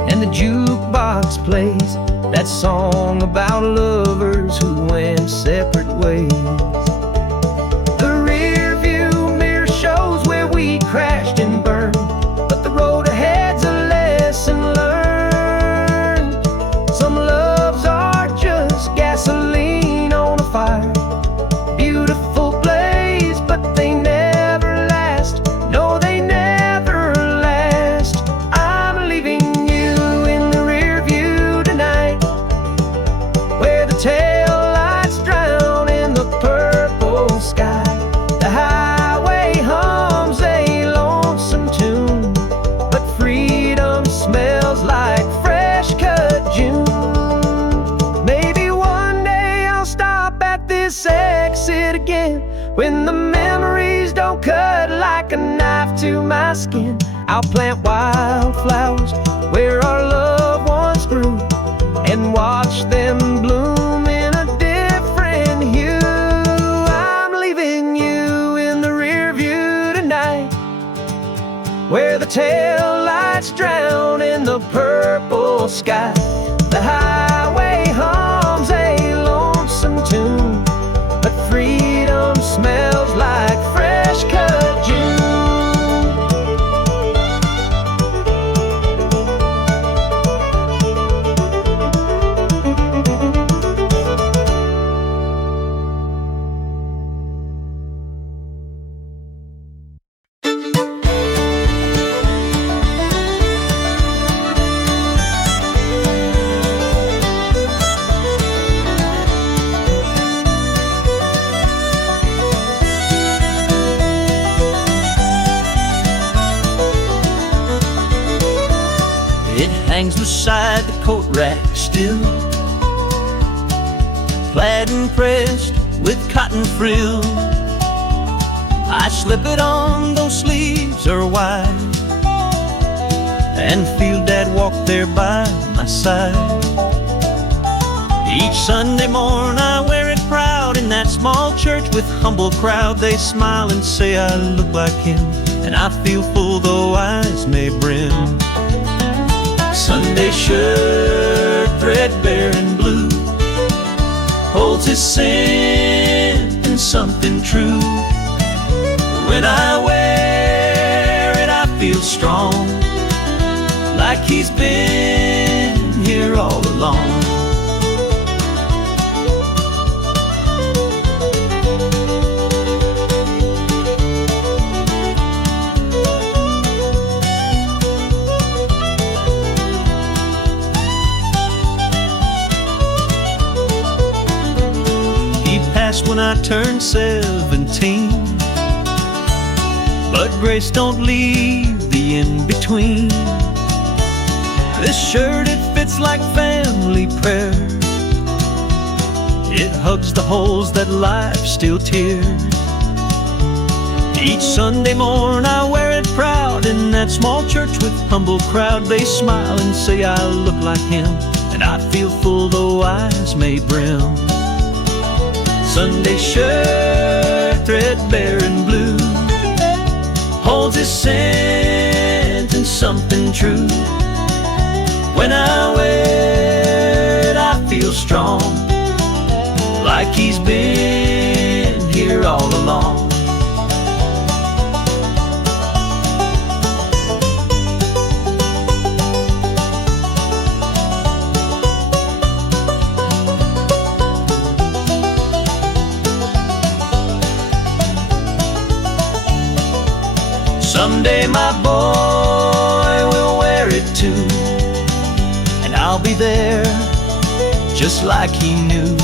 and the jukebox plays that song about lovers who went separate ways. The rear view mirror shows where we crashed and burned, but the road ahead's a lesson learned. Some loves are just gasoline on a fire, beautiful blaze, but they never last. No, they never last. I'm leaving you in the rear view tonight, where the tail lights drown in the purple sky. The highway hums a lonesome tune, but freedom smells like fresh cut June. Maybe one day I'll stop at this exit again, when the memories don't cut like a knife to my skin. I'll plant wildflowers where our loved ones grew, and watch them bloom in a different hue. I'm leaving you in the rear view tonight, where the tail lights drown in the purple sky. The highway hums a lonesome tune, but freedom smells like fresh cut June. It hangs beside the coat rack still, plaid and pressed with cotton frill. I slip it on, those sleeves are wide, and feel Dad walk there by my side. Each Sunday morn I wear it proud in that small church with humble crowd. They smile and say I look like him, and I feel full though eyes may brim. Sunday shirt, threadbare and blue, holds his scent and something true. When I wear it I feel strong, like he's been here all along. When I turned 17, but grace don't leave the in-between. This shirt, it fits like family prayer. It hugs the holes that life still tears. Each Sunday morn I wear it proud in that small church with humble crowd. They smile and say I look like him, and I feel full though eyes may brim. Sunday shirt, threadbare and blue, holds his scent and something true. When I wear it I feel strong, like he's been here all along. Someday my boy will wear it too, and I'll be there just like he knew.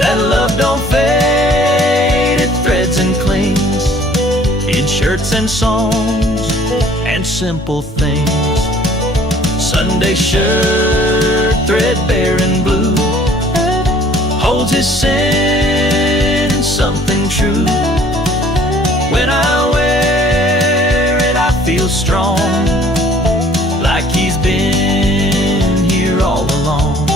That love don't fade, it threads and clings in shirts and songs and simple things. Sunday shirt, threadbare and blue, holds his scent and something true. When I wear it I feel strong, like he's been here all along.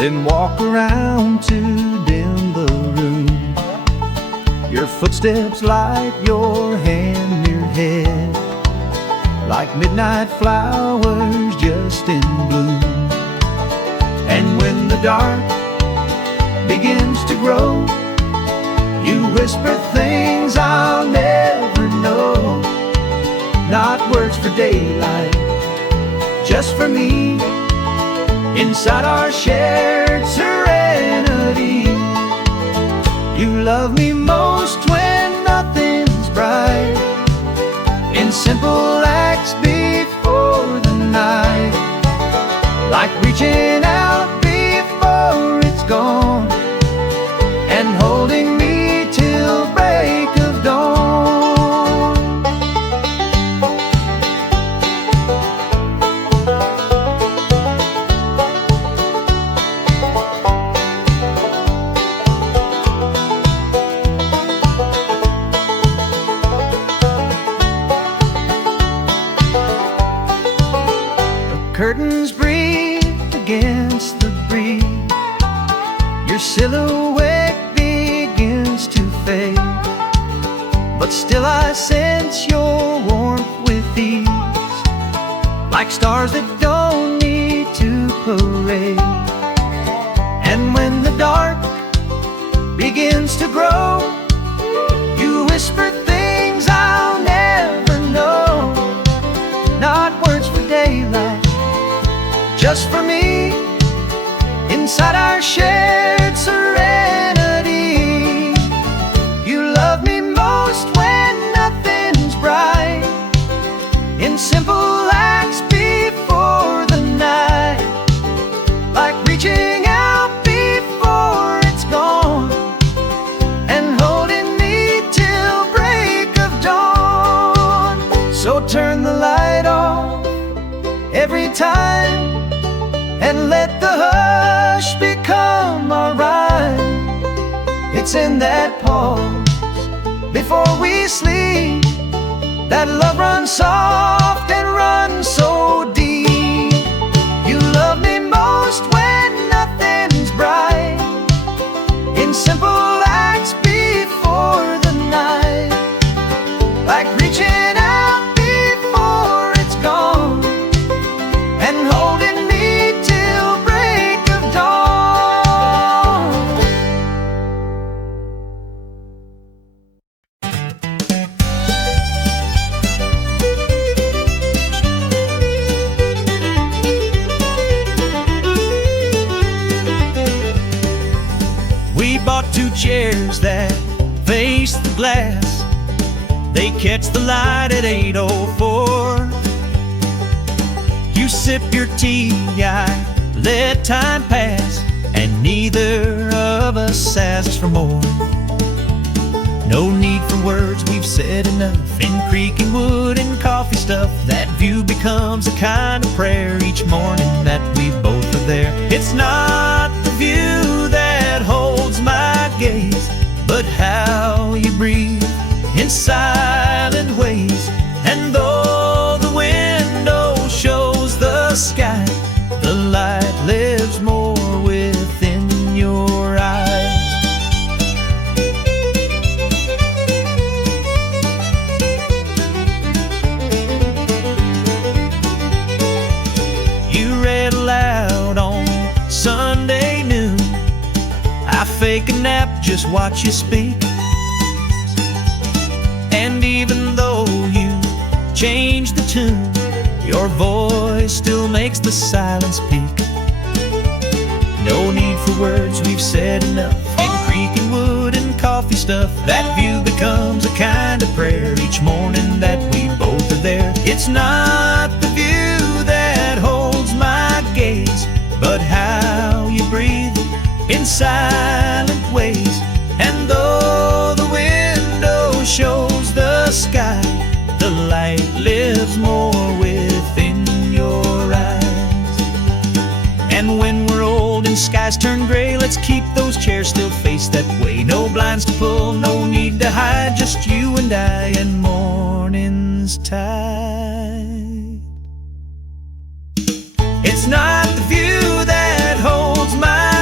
then walk around to dim the room. Your footsteps light your hand near head, like midnight flowers just in bloom. And when the dark begins to grow, you whisper things I'll never know. Not words for daylight, just for me, inside our shared serenity. You love me most when nothing's bright, in simple acts before the night, like reaching out before it's gone, and holding me till break of dawn. Curtains breathe against the breeze, your silhouette begins to fade, but still I sense your warmth with ease, like stars that don't need to parade. And when the dark begins to grow, you whisper things I'll never know. Not words for daylight, just for me, inside our shared serenity. You love me most when nothing's bright, in simple acts before the night, like reaching out before it's gone, and holding me till break of dawn. So turn the light off every time, and let the hush become our rhyme. It's in that pause before we sleep that love runs soft and runs so deep. You love me most when nothing's bright, in simple acts before the night, like reaching out before it's gone, and holding me till break of dawn. We bought 2 chairs that face the glass. They catch the light at 8:04. You sip your tea, I let time pass, and neither of us asks for more. No need for words, we've said enough. In creaking wood and coffee stuff, that view becomes a kind of prayer each morning that we both are there. It's not the view that holds my gaze, but how you breathe in silent ways. And though the window shows the sky, the light lives more within your eyes. You read aloud on Sunday noon. I fake a nap, just watch you speak. And even though you change the tune, your voice still makes the silence peak. No need for words, we've said enough. In creaking wood and coffee stuff, that view becomes a kind of prayer each morning that we both are there. It's not the view that holds my gaze, but how you breathe in silent ways. And though the window shows the sky, the light lives more within your eyes. And when we're old and skies turn gray, let's keep those chairs still face that way. No blinds to pull, no need to hide, just you and I and morning's tide. It's not the view that holds my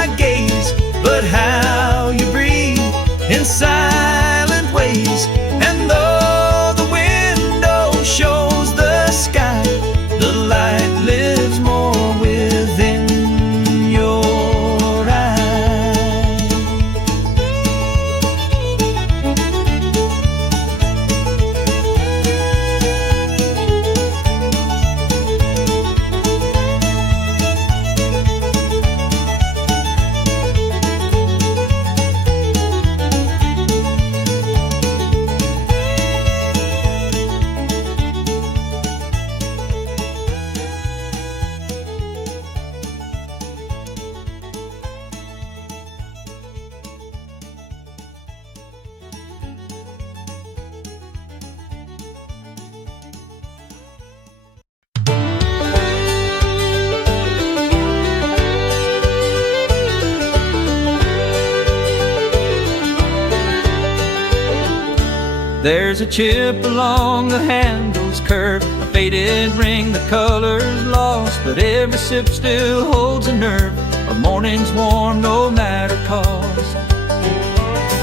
There's a chip along the handle's curve, a faded ring, the color's lost, but every sip still holds a nerve. A morning's warm no matter cause.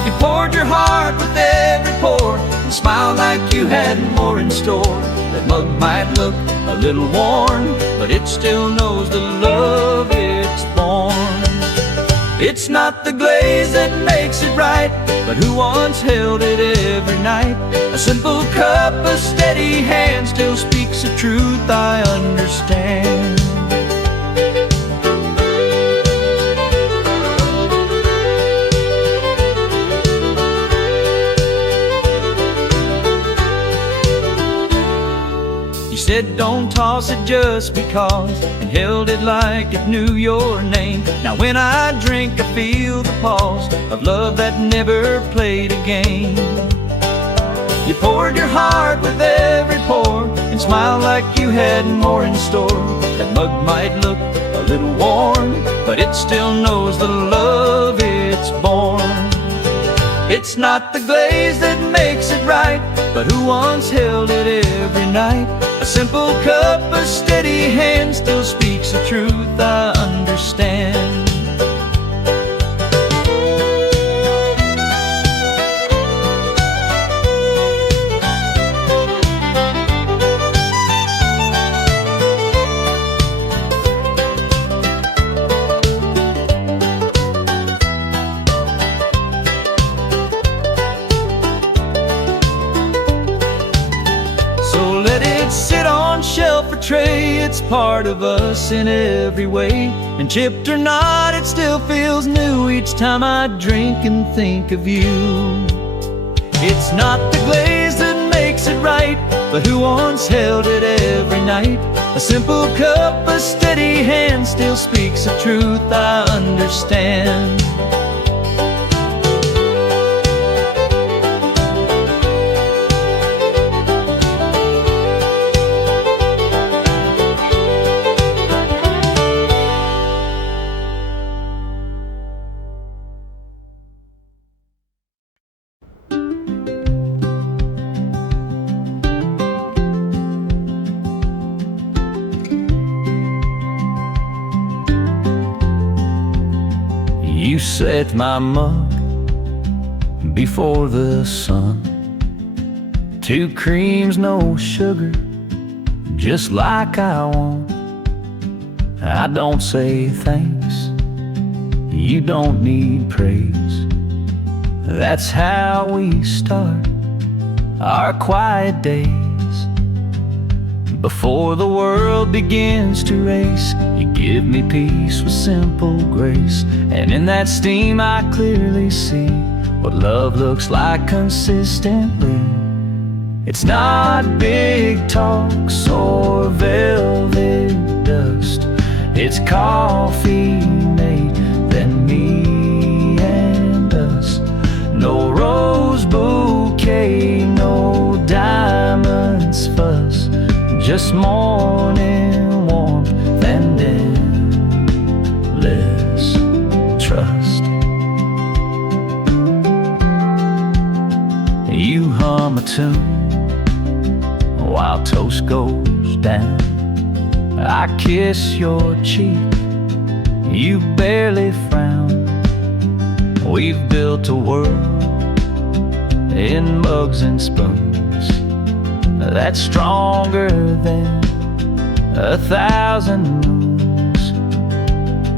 You poured your heart with every pour and smiled like you had more in store. That mug might look a little worn, but it still knows the love it's born. It's not the glaze that makes it right, but who once held it every night. A simple cup, a steady hand still speaks the truth I understand. Said don't toss it just because, and held it like it knew your name. Now when I drink I feel the pulse of love that never played a game. You poured your heart with every pour and smiled like you had more in store. That mug might look a little worn, but it still knows the love it's born. It's not the glaze that makes it right, but who once held it every night. A simple cup, a steady hand still speaks the truth I understand. Shelf or tray, it's part of us in every way. And chipped or not, it still feels new each time I drink and think of you. It's not the glaze that makes it right, but who once held it every night. A simple cup, a steady hand still speaks the truth I understand. You set my mug before the sun. 2 creams, no sugar, just like I want. I don't say thanks, you don't need praise. That's how we start our quiet days. Before the world begins to race, you give me peace with simple grace. And in that steam I clearly see what love looks like consistently. It's not big talks or velvet dust, it's coffee made, then me and us. No rose bouquet, no diamonds fuss, just morning warmth and endless trust. You hum a tune while toast goes down. I kiss your cheek, you barely frown. We've built a world in mugs and spoons that's stronger than 1,000 moons.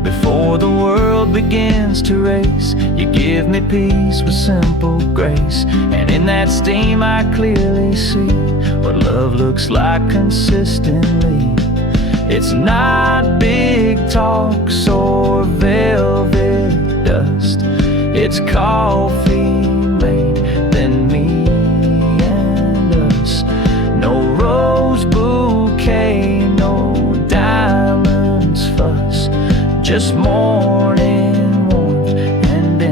Before the world begins to race, you give me peace with simple grace. And in that steam I clearly see what love looks like consistently. It's not big talks or velvet dust, it's coffee made, then me and us. No rose bouquet, no diamonds fuss, just morning warmth and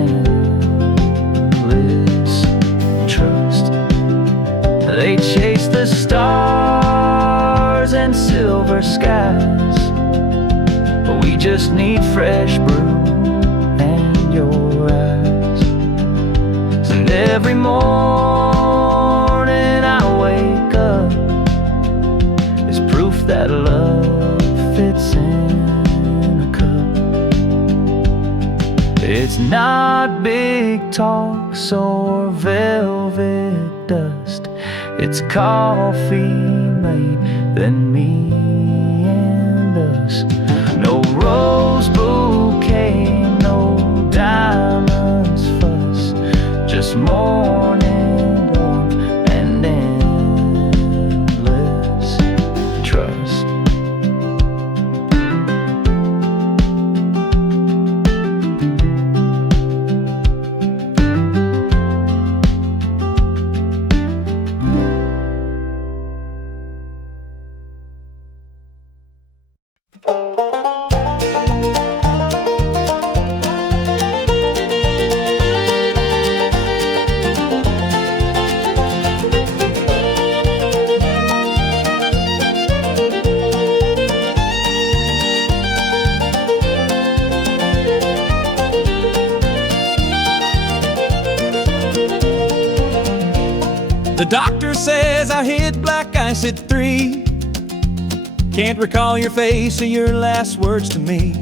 endless trust. They chase the stars and silver skies, but we just need fresh brew and your eyes. And every morning It's not big talks or velvet dust. It's coffee made than me and us. No rose bouquet, no diamonds fuss, just morning warmth and endless trust. The doctor says I hit black ice at 3. Can't recall your face or your last words to me.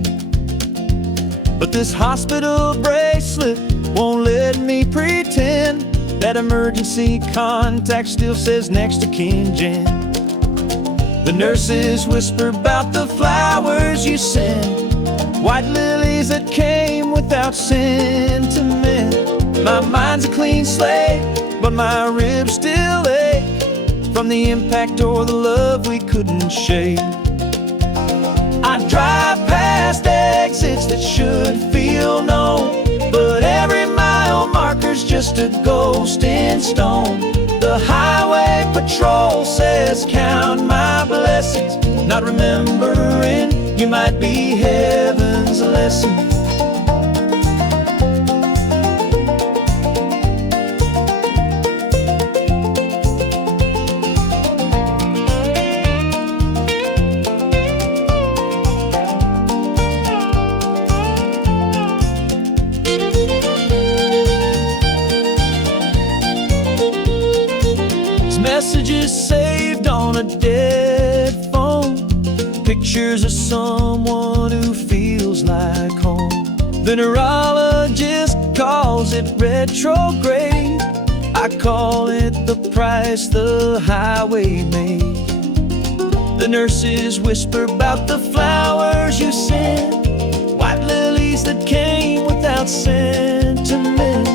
But this hospital bracelet won't let me pretend. That emergency contact still says next to kin, Jen. The nurses whisper about the flowers you sent, white lilies that came without sentiment. My mind's a clean slate, but my ribs still ache from the impact or the love we couldn't shake. I drive past exits that should feel known, but every mile marker's just a ghost in stone. The highway patrol says count my blessings, not remembering you might be heaven's lesson. Messages saved on a dead phone, pictures of someone who feels like home. The neurologist calls it retrograde. I call it the price the highway made. The nurses whisper about the flowers you sent, white lilies that came without sentiment.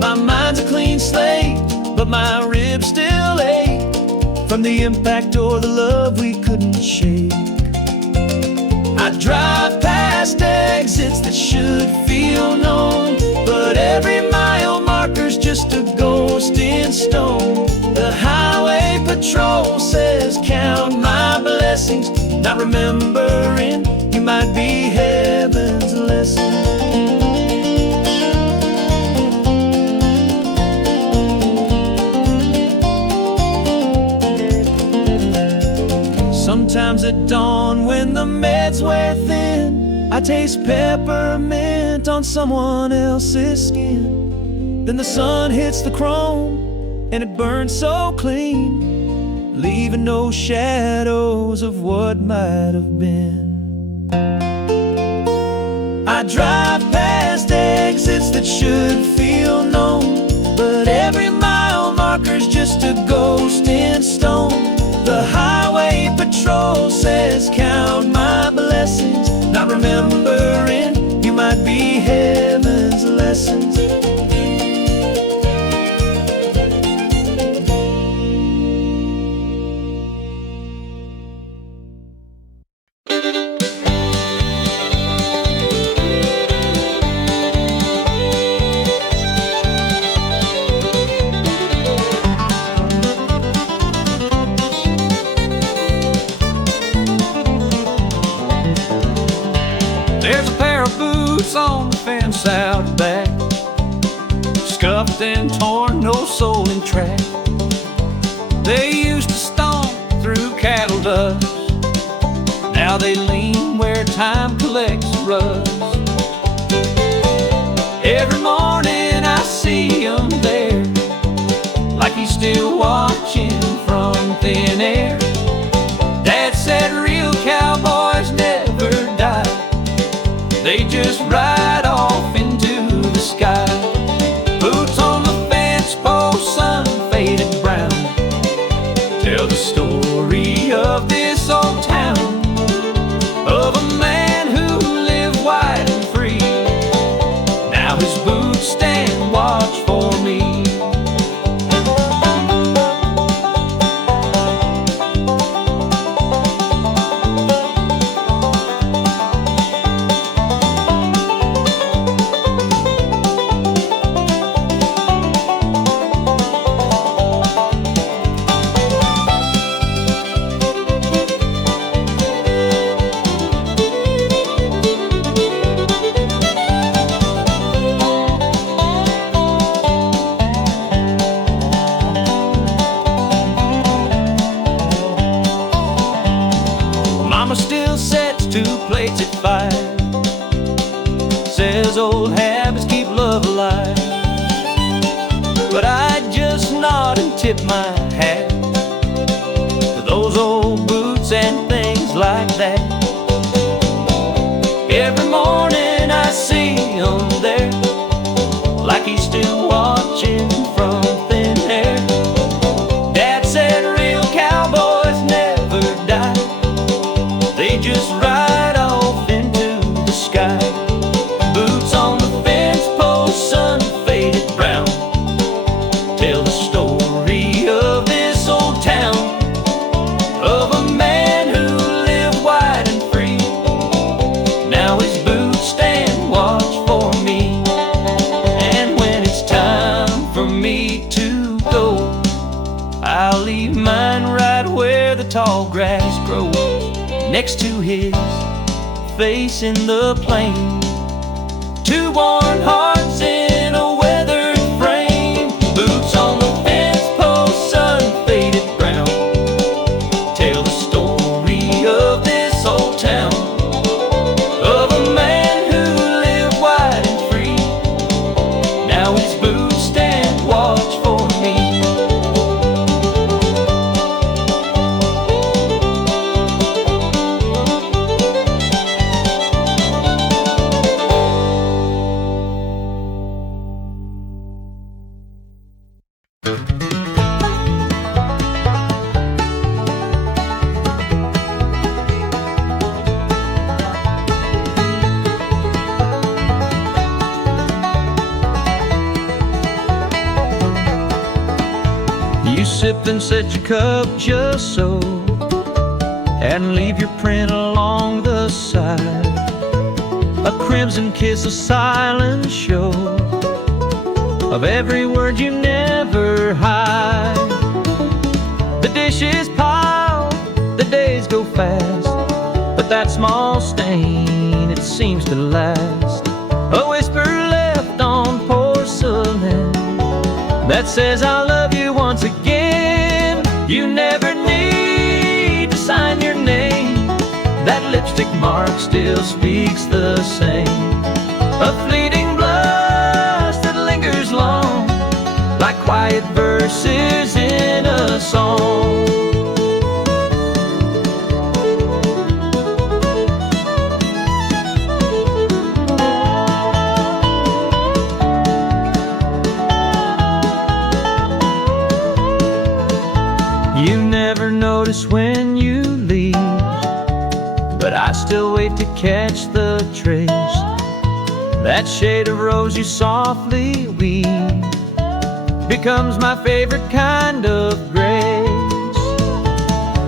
My mind's a clean slate, but my ribs still ache from the impact or the love we couldn't shake. I drive past exits that should feel known, but every mile marker's just a ghost in stone. The highway patrol says count my blessings, not remembering you might be heaven's lesson. Sometimes at dawn when the meds wear thin, I taste peppermint on someone else's skin. Then the sun hits the chrome and it burns so clean, leaving no shadows of what might have been. I drive past exits that should feel known, but every mile marker's just a ghost in stone. The highway patrol says count my blessings, not remembering you might be heaven's lessons. There's a pair of boots on the fence out back, scuffed and torn, no soul in track. They used to stomp through cattle dust, now they lean where time collects rust. Every morning I see 'em there, like he's still watching from thin air. Dad said real cowboys never die, they just ride off into Now his boots stand watch for me. Plates at 5. Says old habits keep love alive. But I just nod and tip my hat to those old boots and things like that. Every morning I see him there, like he's still watching from thin air. Dad said real cowboys never die, they just ride sky. Boots on the fence post, sun faded brown, tell the story of this old town, of a man who lived wide and free. Now his boots stand watch for me, and when it's time for me to go, I'll leave mine right where the tall grass grows, next to his face in the plain. 2 worn hearts in a weathered frame. Boots on the fence post, sun faded brown, tell the story of this old town, of a man who lived wide and free. Now his boots stand watch for me. You sip and set your cup just so, and leave your print along the side. A crimson kiss, a silent show of every word you never hide. The dishes pile, the days go fast, but that small stain, it seems to last. A whisper left on porcelain that says I love you once again. You never need to sign your name, that lipstick mark still speaks the same. A fleeting blush that lingers long, like quiet verses in a song. You never notice when you leave, but I still wait to catch the trace. That shade of rose you softly weave becomes my favorite kind of grace.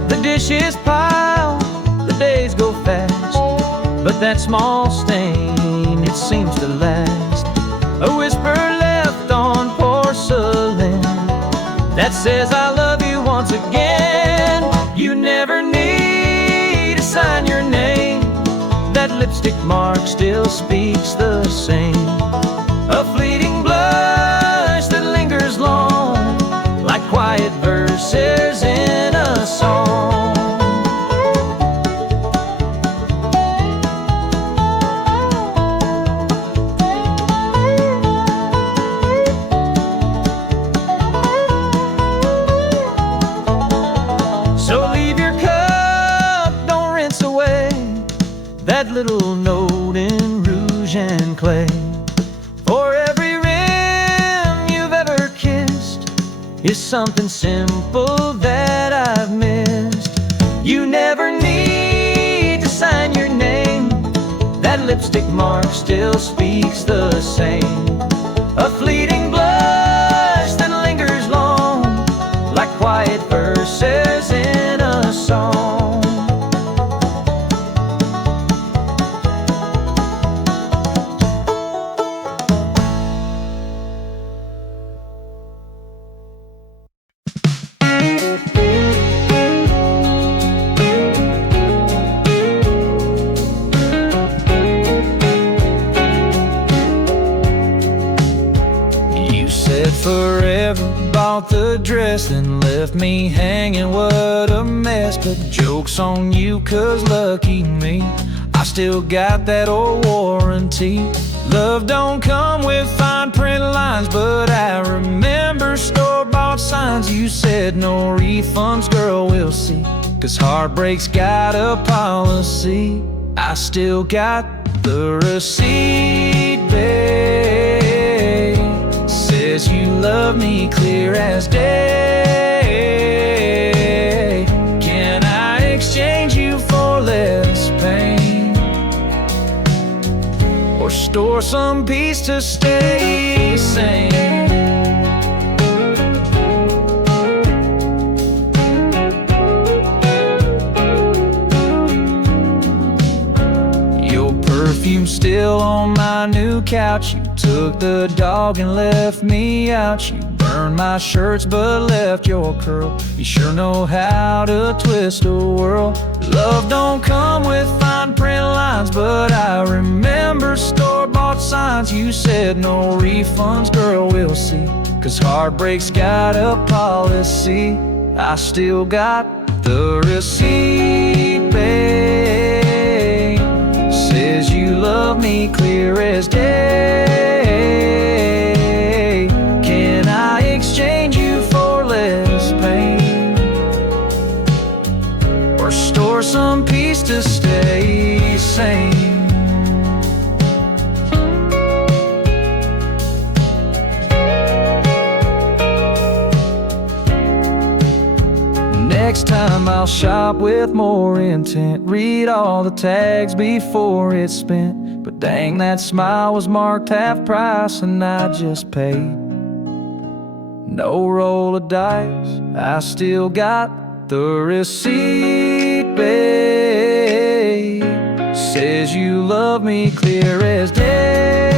The dishes pile, the days go fast, but that small stain, it seems to last. A whisper left on porcelain that says I love you once again. You never need to sign your name, that lipstick mark still speaks the same. A fleeting blush that lingers long, like quiet verses in a song. So leave your cup, don't rinse away that little note in rouge and clay. For every rim you've ever kissed is something simple that I've missed. You never need to sign your name, that that lipstick mark still speaks the same. A fleeting blush that lingers long, like quiet verses in a song. Forever bought the dress, then left me hanging, what a mess. But joke's on you, cause lucky me, I still got that old warranty. Love don't come with fine print lines, but I remember store-bought signs. You said no refunds, girl, we'll see, cause heartbreak's got a policy. I still got the receipt, babe. Says you love me clear as day. Can I exchange you for less pain, or store some peace to stay sane? Your perfume still on my new couch. You took the dog and left me out. You burned my shirts but left your curl. You sure know how to twist a world. Love don't come with fine print lines, but I remember store-bought signs. You said no refunds, girl, we'll see, cause heartbreak's got a policy. I still got the receipt, babe. Says you love me clear as day. Can I exchange you for less pain, or store some peace to stay sane? Next time I'll shop with more intent, read all the tags before it's spent. But dang, that smile was marked half price and I just paid. No roll of dice, I still got the receipt, babe. Says you love me clear as day.